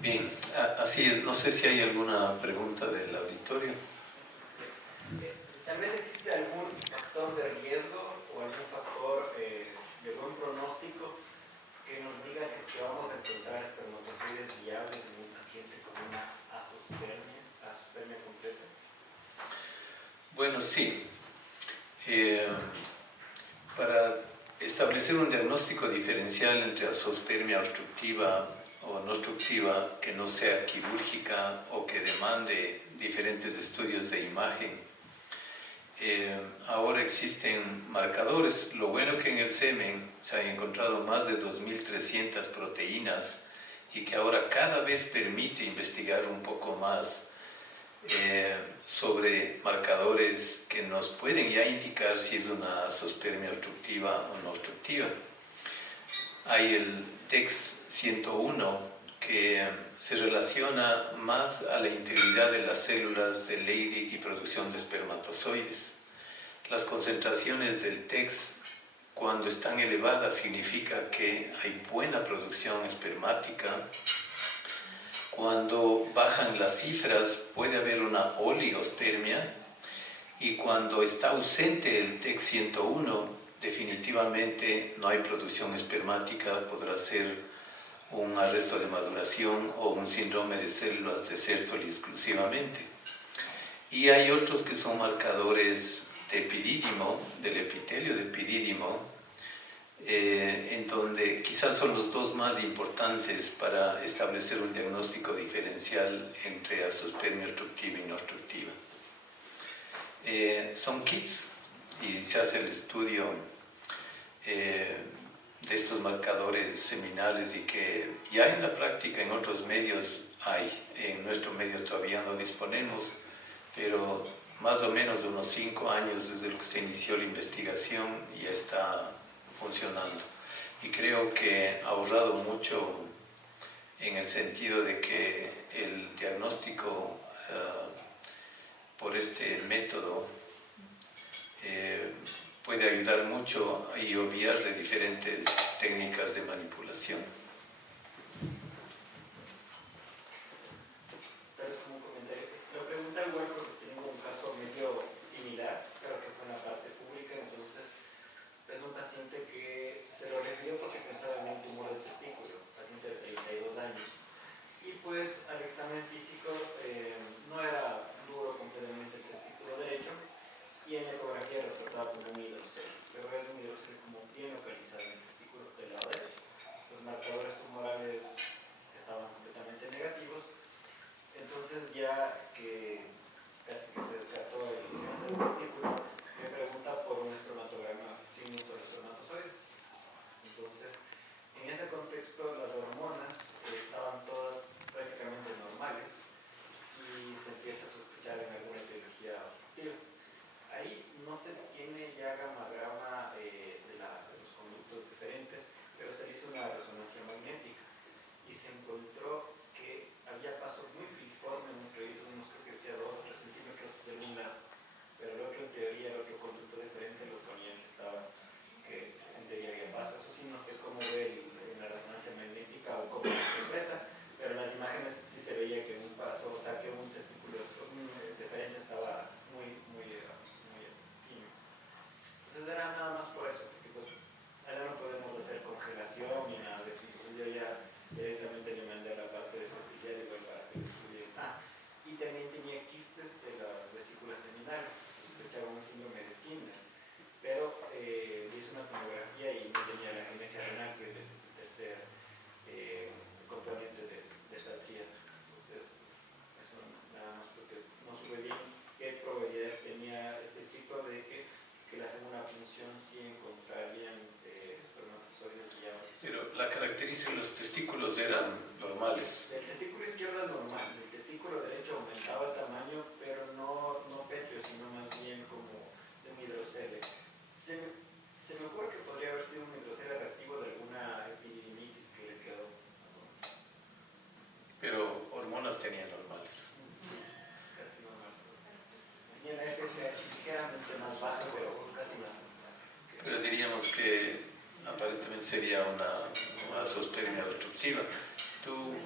Bien, así es. No sé si hay alguna pregunta del auditorio. ¿También existe algún factor de riesgo o algún factor de buen pronóstico que nos diga si es que vamos a encontrar espermatozoides viables en un paciente con una azospermia completa? Bueno, sí. Para establecer un diagnóstico diferencial entre azospermia obstructiva o no obstructiva, que no sea quirúrgica o que demande diferentes estudios de imagen, ahora existen marcadores. Lo bueno que en el semen se han encontrado más de 2.300 proteínas y que ahora cada vez permite investigar un poco más sobre marcadores que nos pueden ya indicar si es una azospermia obstructiva o no obstructiva. Hay el TEX 101 que se relaciona más a la integridad de las células de Leydig y producción de espermatozoides. Las concentraciones del TEX, cuando están elevadas, significa que hay buena producción espermática. Cuando bajan las cifras puede haber una oligospermia, y cuando está ausente el TEX 101 definitivamente no hay producción espermática, podrá ser un arresto de maduración o un síndrome de células de Sertoli exclusivamente. Y hay otros que son marcadores de epidídimo, del epitelio de epidídimo, en donde quizás son los dos más importantes para establecer un diagnóstico diferencial entre azospermia obstructiva y no obstructiva. Son kits y se hace el estudio de estos marcadores seminales, y que ya en la práctica en otros medios hay. En nuestro medio todavía no disponemos, pero más o menos unos 5 años desde que se inició la investigación ya está funcionando, y creo que ha ahorrado mucho en el sentido de que el diagnóstico por este método puede ayudar mucho y obviar de diferentes técnicas de manipulación. Tal vez como un comentario. Lo pregunta igual porque tengo un caso medio similar, pero que fue en la parte pública. Entonces, es un paciente que se lo refirió porque pensaba en un tumor de testículo, paciente de 32 años. Y pues al examen físico no era duro completamente el testículo derecho, y en la ecografía reportaba como un hidrocele, pero es un hidrocele como bien localizado en el testículo del lado derecho. Los marcadores tumorales estaban completamente negativos. Entonces, ya que casi que se descartó el testículo, me pregunta por un espermatograma sin uso de espermatozoide. Entonces, en ese contexto, las hormonas estaban todas prácticamente normales y se empieza a sospechar en alguna etiología obstructiva. Ahí no se tiene ya gammagrama de los conductos diferentes, pero se hizo una resonancia magnética y se encontró que había pasos muy filiformes entre unos, creo que decía 2 o 3 centímetros de un lado, pero el otro en teoría, el otro conducto diferente lo ponía que estaba, que en teoría había pasos. Eso sí, no sé cómo ve en la resonancia magnética o cómo se interpreta, pero en las imágenes sí se veía que un paso, o sea, que un testículo diferente estaba muy fino. Entonces era nada más por eso, porque pues allá no podemos hacer congelación ni nada de eso. Yo ya directamente le mandé a la parte de fertilidad igual para que lo estudie. Y también tenía quistes de las vesículas seminales, sospechaba un síndrome de Sindel, pero hice una tomografía y no tenía la agenesia renal, que es el tercer componente de esta tríada. Entonces, eso nada más porque no supe bien qué probabilidades tenía este chico de que si le hacen una punción sí encontrarían espermatozoides viables. Pero la característica de los testículos eran normales. El testículo izquierdo es normal, el testículo derecho aumentaba el tamaño, pero no pétreo, sino más bien como de un hidrocele. Se me ocurre que podría haber sido un hidrocele reactivo de alguna epididimitis que le quedó. Pero hormonas tenían normales. Casi normal. Y en la FSH ligeramente más baja, pero casi nada. Pero diríamos que aparentemente sería una zoospermia obstructiva. ¿Tú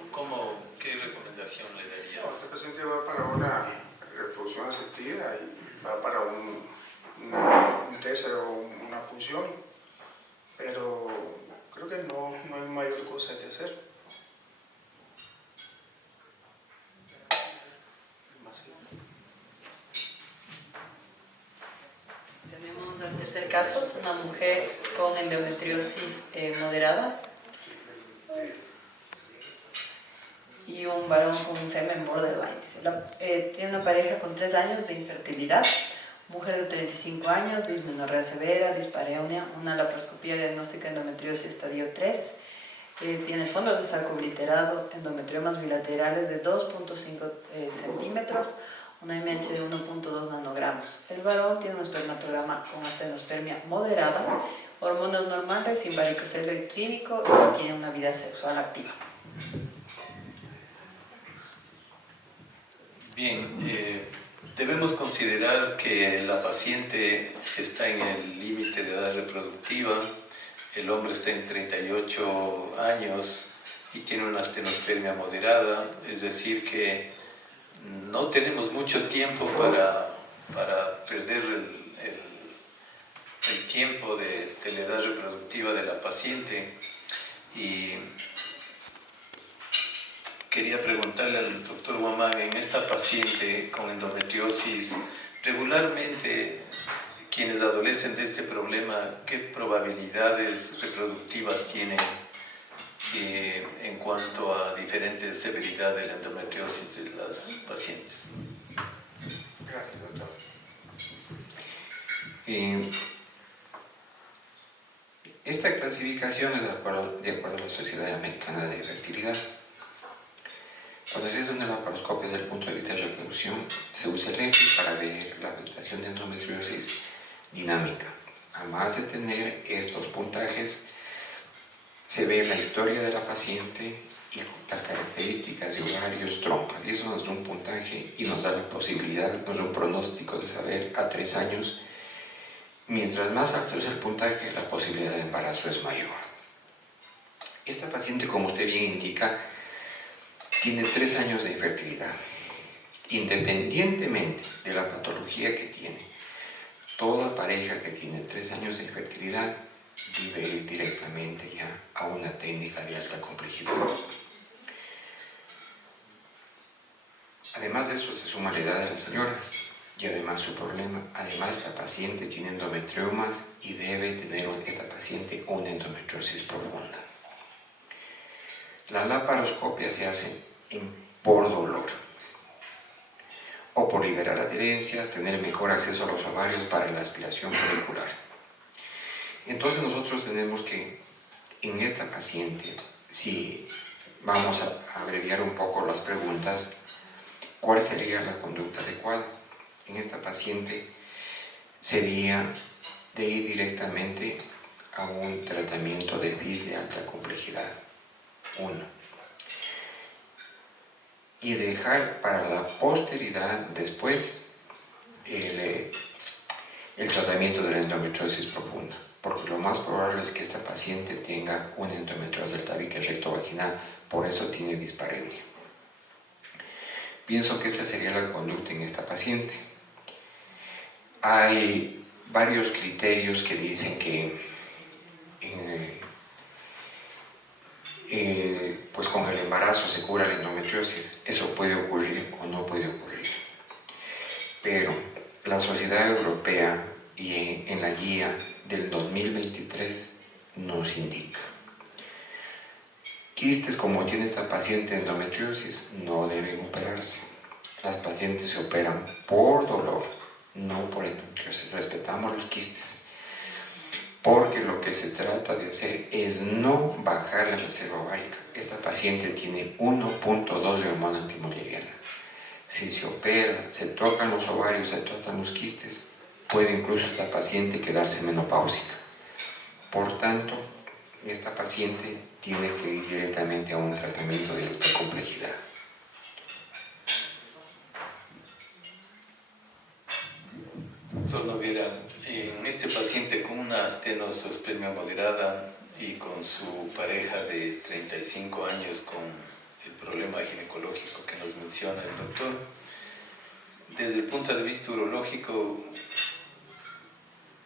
qué recomendación le darías? Este paciente va para una reproducción asistida y va para un TESE o una punción, pero creo que no hay mayor cosa que hacer. Tenemos el tercer caso, es una mujer con endometriosis moderada y un varón con un semen borderline. Tiene una pareja con 3 años de infertilidad, mujer de 35 años, dismenorrea severa, dispareunia, una laparoscopía diagnóstica endometriosis estadio 3, tiene el fondo de saco obliterado, endometriomas bilaterales de 2.5 centímetros, una MH de 1.2 nanogramos. El varón tiene un espermatograma con astenospermia moderada, hormonas normales, sin varicocele clínico y tiene una vida sexual activa. Bien, debemos considerar que la paciente está en el límite de edad reproductiva, el hombre está en 38 años y tiene una astenospermia moderada, es decir que no tenemos mucho tiempo para perder el tiempo de la edad reproductiva de la paciente. Y quería preguntarle al doctor Guamán, en esta paciente con endometriosis, regularmente quienes adolecen de este problema, ¿qué probabilidades reproductivas tienen en cuanto a diferentes severidad de la endometriosis de las pacientes? Gracias, doctor. Esta clasificación es de acuerdo a la Sociedad Americana de Fertilidad. Cuando se hace una laparoscopia desde el punto de vista de reproducción, se usa el EPI para ver la afectación de endometriosis dinámica. Además de tener estos puntajes, se ve la historia de la paciente y las características de ovarios, trompas, y eso nos da un puntaje y nos da la posibilidad, nos da un pronóstico de saber a 3 años Mientras más alto es el puntaje, la posibilidad de embarazo es mayor. Esta paciente, como usted bien indica, tiene 3 años de infertilidad. Independientemente de la patología que tiene, toda pareja que tiene 3 años de infertilidad debe ir directamente ya a una técnica de alta complejidad. Además de eso, se suma la edad de la señora y además su problema. Además, esta paciente tiene endometriomas y debe tener esta paciente una endometriosis profunda. La laparoscopia se hace por dolor o por liberar adherencias, tener mejor acceso a los ovarios para la aspiración folicular. Entonces nosotros tenemos que, en esta paciente, si vamos a abreviar un poco las preguntas, ¿cuál sería la conducta adecuada? En esta paciente sería de ir directamente a un tratamiento de FIS de alta complejidad, 1. Y dejar para la posteridad después el tratamiento de la endometriosis profunda, porque lo más probable es que esta paciente tenga una endometriosis del tabique rectovaginal, por eso tiene dispareunia. Pienso que esa sería la conducta en esta paciente. Hay varios criterios que dicen que pues con el embarazo se cura la endometriosis. Eso puede ocurrir o no puede ocurrir. Pero la Sociedad Europea y en la guía del 2023 nos indica: quistes como tiene esta paciente de endometriosis no deben operarse. Las pacientes se operan por dolor, no por endometriosis. Respetamos los quistes, porque lo que se trata de hacer es no bajar la reserva ovárica. Esta paciente tiene 1.2 de hormona antimulleriana. Si se opera, se tocan los ovarios, se tratan los quistes, puede incluso esta paciente quedarse menopáusica. Por tanto, esta paciente tiene que ir directamente a un tratamiento de alta complejidad. Doctor Noguera, en este paciente con una astenosospermia moderada y con su pareja de 35 años con el problema ginecológico que nos menciona el doctor, desde el punto de vista urológico,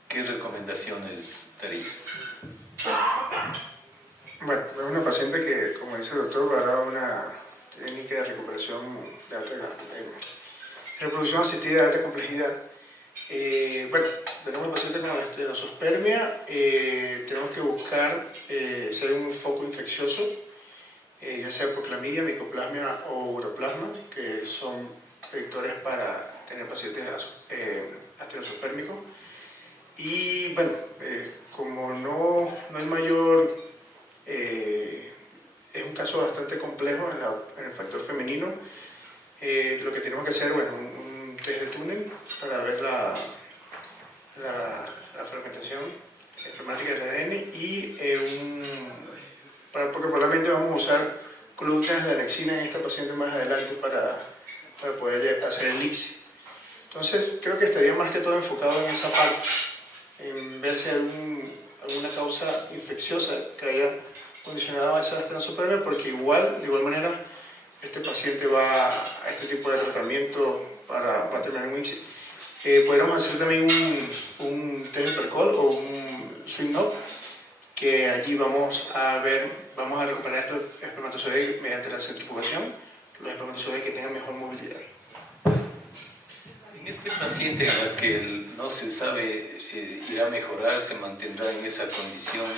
¿qué recomendaciones darías? Bueno, es una paciente que, como dice el doctor, va a dar una técnica de recuperación de alta reproducción asistida de alta complejidad. Bueno, tenemos un paciente con astenospermia, tenemos que buscar si hay un foco infeccioso, ya sea por clamidia, micoplasma o uroplasma, que son predictores para tener pacientes astenospermínicos. Y bueno, como no hay mayor, es un caso bastante complejo en el factor femenino, lo que tenemos que hacer, bueno, un test de túnel para ver la fragmentación espermática del ADN y porque probablemente vamos a usar columnas de anexina en esta paciente más adelante para poder hacer el ICSI. Entonces creo que estaría más que todo enfocado en esa parte, en ver si hay alguna causa infecciosa que haya condicionado a esa astenospermia, porque de igual manera este paciente va a este tipo de tratamiento para terminar en un ICSI. Podríamos hacer también un test de Percol o un swing up, que allí vamos a recuperar estos espermatozoides mediante la centrifugación, los espermatozoides que tengan mejor movilidad. En este paciente a la que no se sabe irá a mejorar, se mantendrá en esa condición,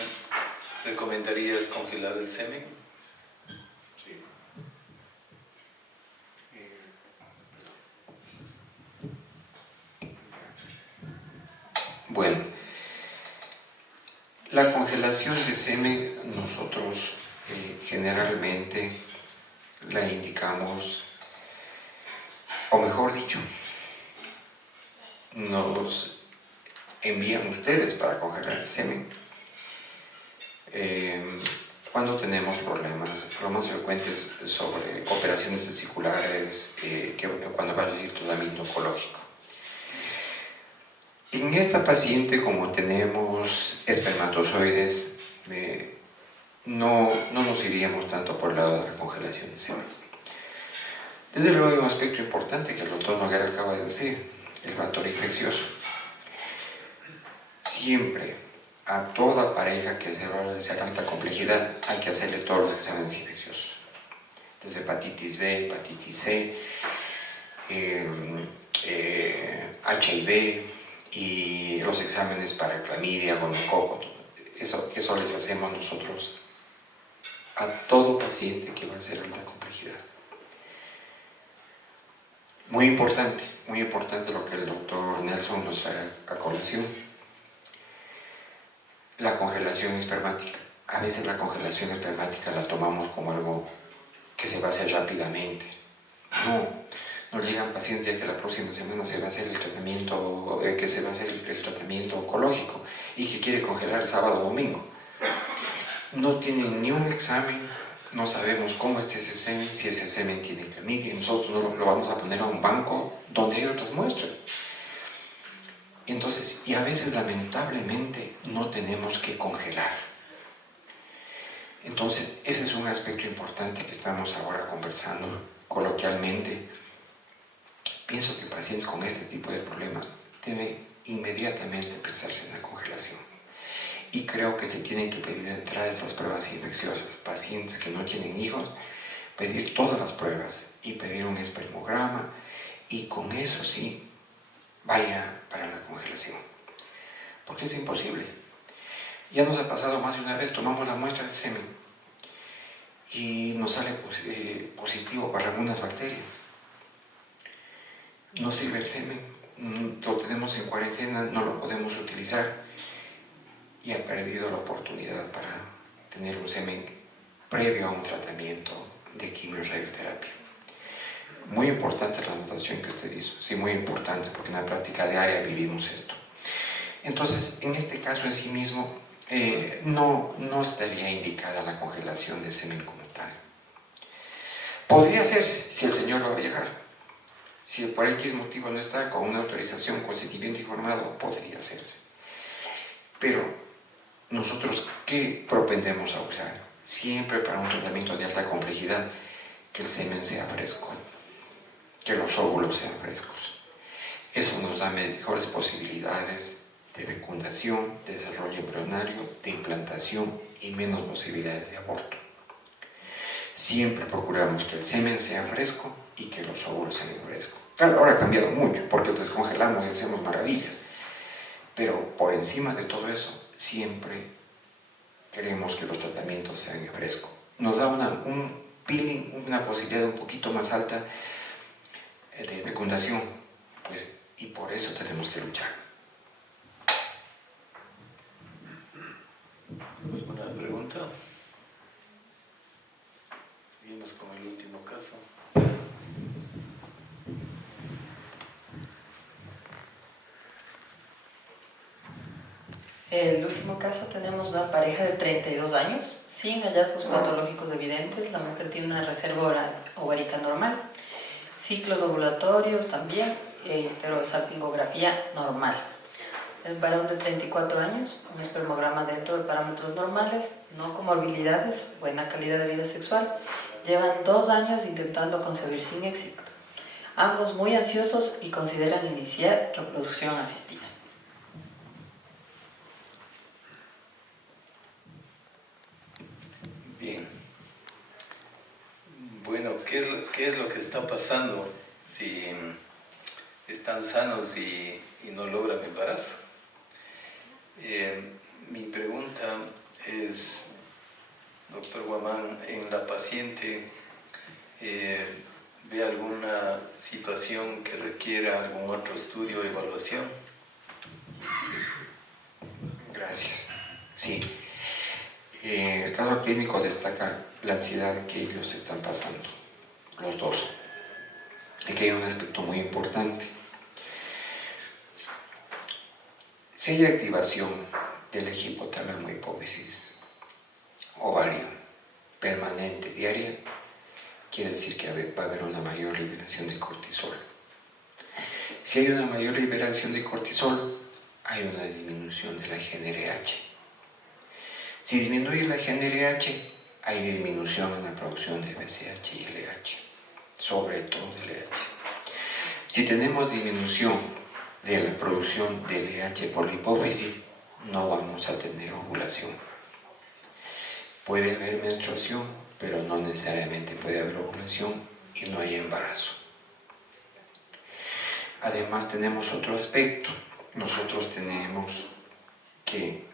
¿recomendarías congelar el semen? Sí. Bueno, la congelación de semen nosotros generalmente la indicamos, o mejor dicho, nos envían ustedes para congelar el semen cuando tenemos problemas, lo más frecuentes sobre operaciones testiculares, cuando va a decir tratamiento oncológico. En En esta paciente, como tenemos espermatozoides, no nos iríamos tanto por el lado de la congelación de semen. Desde luego hay un aspecto importante que el doctor Noguera acaba de decir, el factor infeccioso. Siempre, a toda pareja que se va a realizar alta complejidad, hay que hacerle todos los exámenes infecciosos. Desde hepatitis B, hepatitis C, HIV y los exámenes para clamidia, gonococo. Eso les hacemos nosotros a todo paciente que va a hacer alta complejidad. Muy importante lo que el doctor Nelson nos trae a colación. La congelación espermática. A veces la congelación espermática la tomamos como algo que se va a hacer rápidamente. Nos llegan pacientes ya que la próxima semana se va a hacer el tratamiento, oncológico y que quiere congelar el sábado o domingo. No tienen ni un examen, no sabemos cómo es ese semen, si ese semen tiene clamidia, nosotros no lo vamos a poner a un banco donde hay otras muestras. Entonces, y a veces lamentablemente no tenemos que congelar. Entonces, ese es un aspecto importante que estamos ahora conversando coloquialmente. Pienso que pacientes con este tipo de problemas deben inmediatamente empezarse en la congelación. Y creo que se tienen que pedir de entrada estas pruebas infecciosas. Pacientes que no tienen hijos, pedir todas las pruebas y pedir un espermograma y con eso sí, vaya para la congelación. Porque es imposible. Ya nos ha pasado más de una vez, tomamos la muestra de semen y nos sale positivo para algunas bacterias. No sirve el semen, lo tenemos en cuarentena, no lo podemos utilizar y ha perdido la oportunidad para tener un semen previo a un tratamiento de quimio-radioterapia. Muy importante la anotación que usted hizo, sí, muy importante, porque en la práctica diaria vivimos esto. Entonces, en este caso en sí mismo, no estaría indicada la congelación de semen como tal. Podría hacerse si el señor va a viajar. Si por X motivo no está con una autorización, consentimiento informado, podría hacerse. Pero nosotros, ¿qué propendemos a usar? Siempre para un tratamiento de alta complejidad, que el semen sea fresco, que los óvulos sean frescos. Eso nos da mejores posibilidades de fecundación, de desarrollo embrionario, de implantación y menos posibilidades de aborto. Siempre procuramos que el semen sea fresco y que los óvulos sean frescos. Claro, ahora ha cambiado mucho porque descongelamos y hacemos maravillas, pero por encima de todo eso, siempre queremos que los tratamientos sean frescos. Nos da un peeling, una posibilidad un poquito más alta de fecundación, pues, y por eso tenemos que luchar. ¿Alguna pregunta? Seguimos con el último caso. El último caso tenemos una pareja de 32 años, sin hallazgos patológicos evidentes. La mujer tiene una reserva ovárica normal, ciclos ovulatorios también, esterosalpingografía normal. El varón de 34 años, un espermograma dentro de parámetros normales, no comorbilidades, buena calidad de vida sexual. Llevan 2 años intentando concebir sin éxito. Ambos muy ansiosos y consideran iniciar reproducción asistida. Bien. Bueno, ¿qué es lo que está pasando si están sanos y no logran embarazo? Mi pregunta es, doctor Guamán, en la paciente, ¿ve alguna situación que requiera algún otro estudio o evaluación? Gracias. Sí. El caso clínico destaca la ansiedad que ellos están pasando, los dos. Aquí hay un aspecto muy importante. Si hay activación del eje hipotálamo hipófisis ovario permanente, diaria, quiere decir que va a haber una mayor liberación de cortisol. Si hay una mayor liberación de cortisol, hay una disminución de la GnRH. Si disminuye la GnRH, hay disminución en la producción de BCH y LH, sobre todo de LH. Si tenemos disminución de la producción de LH por la hipófisis, no vamos a tener ovulación. Puede haber menstruación, pero no necesariamente puede haber ovulación y no hay embarazo. Además tenemos otro aspecto. Nosotros tenemos que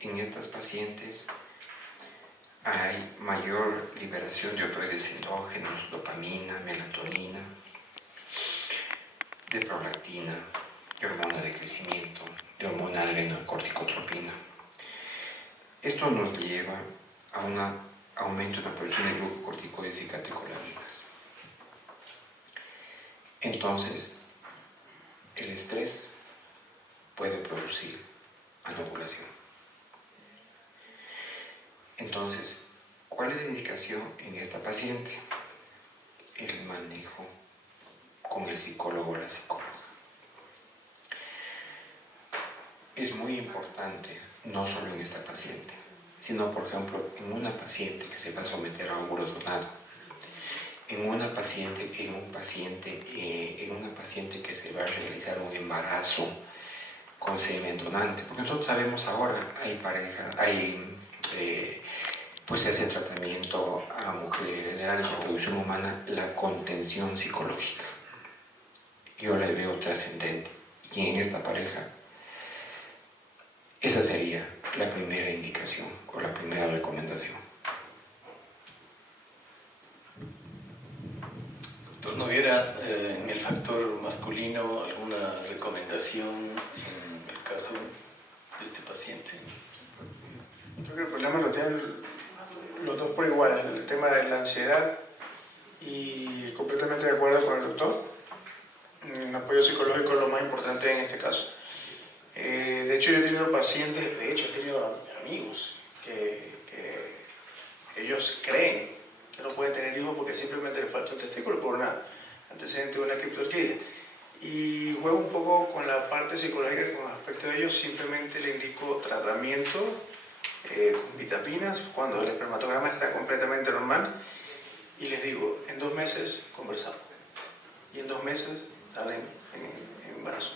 en estas pacientes hay mayor liberación de opioides endógenos, dopamina, melatonina, de prolactina, de hormona de crecimiento, de hormona adrenocorticotropina. Esto nos lleva a un aumento de la producción de glucocorticoides y catecolaminas. Entonces, el estrés puede producir anovulación. Entonces, ¿cuál es la indicación en esta paciente? El manejo con el psicólogo o la psicóloga. Es muy importante, no solo en esta paciente, sino, por ejemplo, en una paciente que se va a someter a óvulo donado, en una paciente que se va a realizar un embarazo con semen donante, porque nosotros sabemos ahora, pues se hace tratamiento a mujeres de la reproducción humana, la contención psicológica. Yo la veo trascendente. Y en esta pareja, esa sería la primera indicación o la primera recomendación. Doctor, ¿no hubiera en el factor masculino alguna recomendación en el caso de este paciente? Creo que el problema lo tienen los dos por igual, el tema de la ansiedad, y completamente de acuerdo con el doctor. El apoyo psicológico es lo más importante en este caso. De hecho, yo he tenido pacientes, he tenido amigos que ellos creen que no pueden tener hijos porque simplemente les falta un testículo por una antecedente de una criptorquidia. Y juego un poco con la parte psicológica con respecto a ellos, simplemente le indico tratamiento con vitaminas cuando el espermatograma está completamente normal y les digo, en 2 meses conversamos y en 2 meses salen en embarazo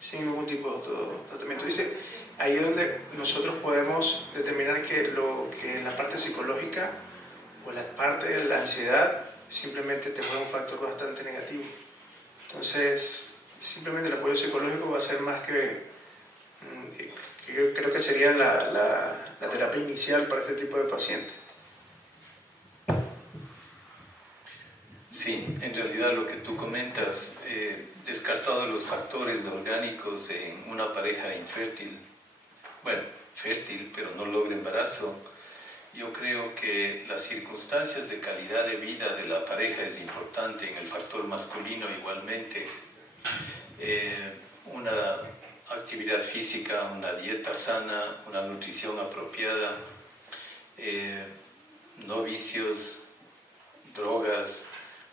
sin ningún tipo de tratamiento. Dice, ahí es donde nosotros podemos determinar que la parte psicológica o la parte de la ansiedad simplemente te juega un factor bastante negativo. Entonces, simplemente el apoyo psicológico va a ser más que yo creo que sería la terapia inicial para este tipo de pacientes. Sí, en realidad lo que tú comentas, descartado los factores orgánicos en una pareja infértil, bueno, fértil pero no logra embarazo, yo creo que las circunstancias de calidad de vida de la pareja es importante, en el factor masculino igualmente. Una actividad física, una dieta sana, una nutrición apropiada, no vicios, drogas,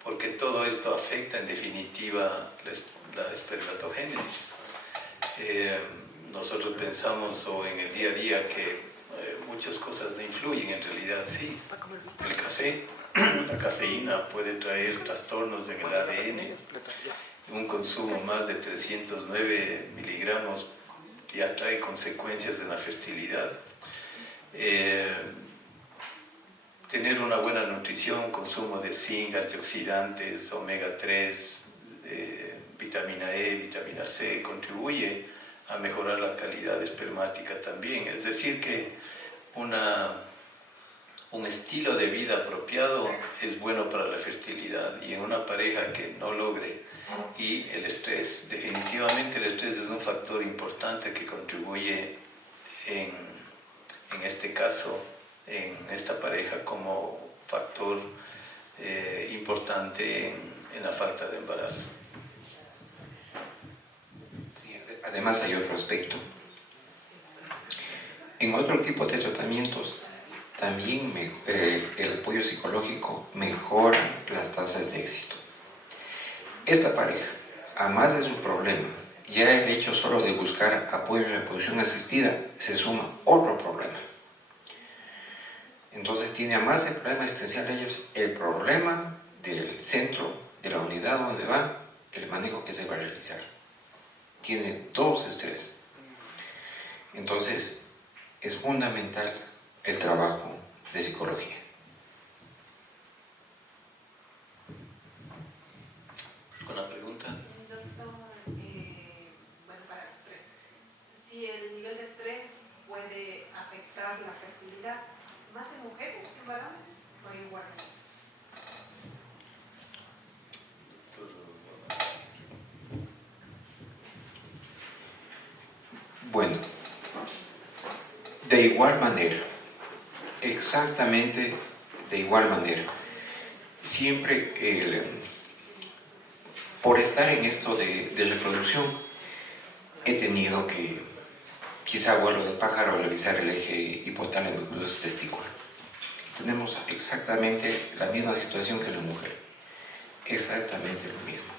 porque todo esto afecta en definitiva la espermatogénesis. Nosotros pensamos en el día a día que muchas cosas no influyen, en realidad sí. El café, la cafeína puede traer trastornos en el ADN. Un consumo más de 309 miligramos ya trae consecuencias en la fertilidad. Tener una buena nutrición, consumo de zinc, antioxidantes, omega 3, vitamina E, vitamina C, contribuye a mejorar la calidad espermática también. Es decir que un estilo de vida apropiado es bueno para la fertilidad, y en una pareja que no logre, y el estrés, definitivamente el estrés es un factor importante que contribuye en este caso, en esta pareja, como factor importante en la falta de embarazo. Sí, además hay otro aspecto. En otro tipo de tratamientos también el apoyo psicológico mejora las tasas de éxito. Esta pareja, a más de su problema ya el hecho solo de buscar apoyo en reproducción asistida se suma otro problema. Entonces tiene además el problema existencial de ellos, el problema del centro, de la unidad donde va, el manejo que se va a realizar. Tiene dos estrés. Entonces es fundamental el trabajo de psicología. ¿Alguna pregunta? Doctor, bueno, para los tres, si el nivel de estrés puede afectar la fertilidad, ¿más en mujeres que en varones o igual? Bueno, de igual manera, exactamente de igual manera. Siempre por estar en esto de reproducción, he tenido que, quizá vuelo de pájaro, revisar el eje hipotálamo testicular. Tenemos exactamente la misma situación que la mujer, exactamente lo mismo.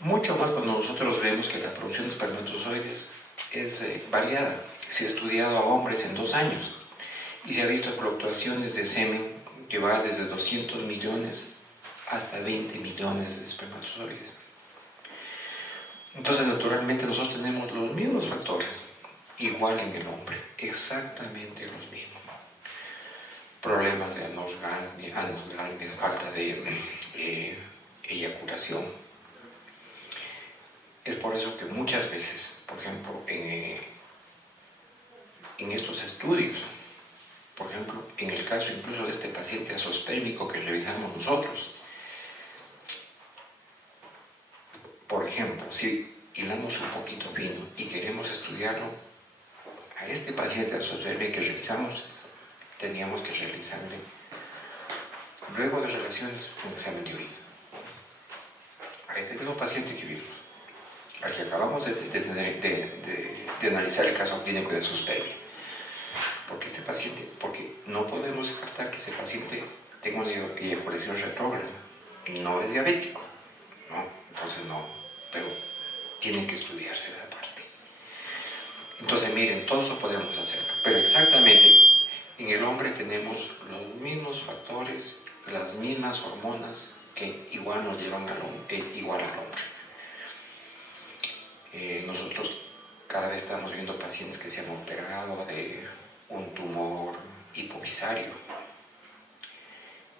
Mucho más cuando nosotros vemos que la producción de espermatozoides es variada. Se ha estudiado a hombres en 2 años y se ha visto fluctuaciones de semen que va desde 200 millones hasta 20 millones de espermatozoides. Entonces, naturalmente, nosotros tenemos los mismos factores, igual en el hombre, exactamente los mismos. Problemas de anosgalmia, falta de eyaculación. Es por eso que muchas veces, por ejemplo, en estos estudios, por ejemplo, en el caso incluso de este paciente azospérmico que revisamos nosotros, por ejemplo, si hilamos un poquito fino y queremos estudiarlo, a este paciente azospérmico que revisamos, teníamos que realizarle, luego de relaciones, un examen de orina. A este mismo paciente que vimos, al que acabamos de analizar el caso clínico de azoospermia. Porque no podemos descartar que ese paciente tenga una eyaculación retrógrada. No es diabético, ¿no? Entonces no, pero tiene que estudiarse esa parte. Entonces miren, todo eso podemos hacerlo, pero exactamente en el hombre tenemos los mismos factores, las mismas hormonas que igual nos llevan igual al hombre. Nosotros cada vez estamos viendo pacientes que se han operado de un tumor hipofisario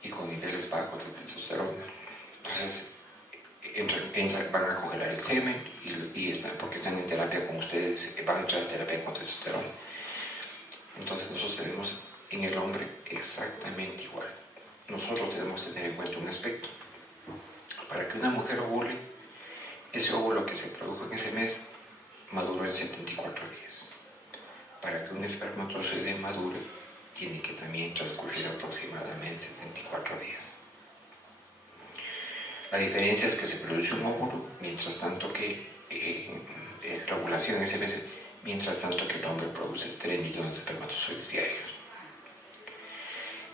y con niveles bajos de testosterona. Entonces van a congelar el semen porque están en terapia con ustedes, van a entrar en terapia con testosterona. Entonces nosotros tenemos en el hombre exactamente igual. Nosotros debemos tener en cuenta un aspecto. Para que una mujer ovule, ese óvulo que se produjo en ese mes maduró en 74 días. Para que un espermatozoide madure, tiene que también transcurrir aproximadamente 74 días. La diferencia es que se produce un óvulo, mientras tanto que la ovulación en ese mes, mientras tanto que el hombre produce 3 millones de espermatozoides diarios.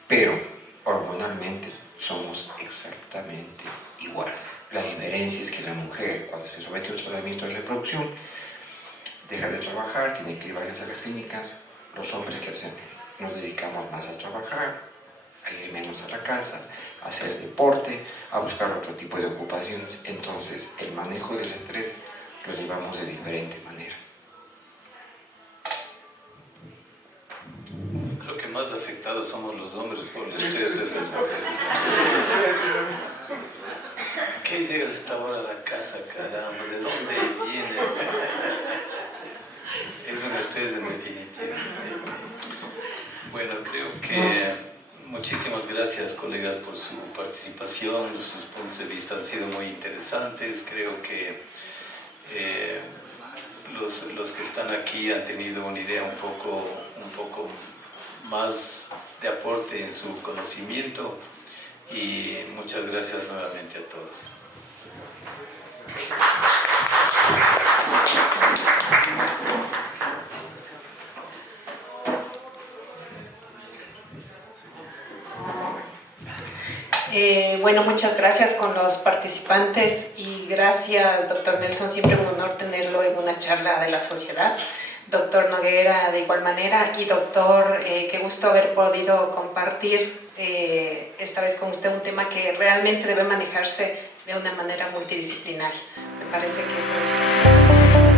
Pero hormonalmente somos exactamente iguales. La diferencia es que la mujer, cuando se somete a un tratamiento de reproducción, deja de trabajar, tiene que ir varias a las clínicas. Los hombres, ¿qué hacemos? Nos dedicamos más a trabajar, a ir menos a la casa, a hacer deporte, a buscar otro tipo de ocupaciones. Entonces, el manejo del estrés lo llevamos de diferente manera. Creo que más afectados somos los hombres por el estrés de las mujeres. ¿Qué llegas a esta hora a la casa, caramba? ¿De dónde vienes? Es un estrés en definitiva. Bueno, creo que muchísimas gracias, colegas, por su participación. Sus puntos de vista han sido muy interesantes. Creo que los que están aquí han tenido una idea un poco más de aporte en su conocimiento. Y muchas gracias nuevamente a todos. Bueno, muchas gracias con los participantes y Y gracias, doctor Nelson, siempre un honor tenerlo en una charla de la sociedad. Doctor Noguera, de igual manera. Y doctor, qué gusto haber podido compartir esta vez con usted un tema que realmente debe manejarse de una manera multidisciplinar. Me parece que eso es...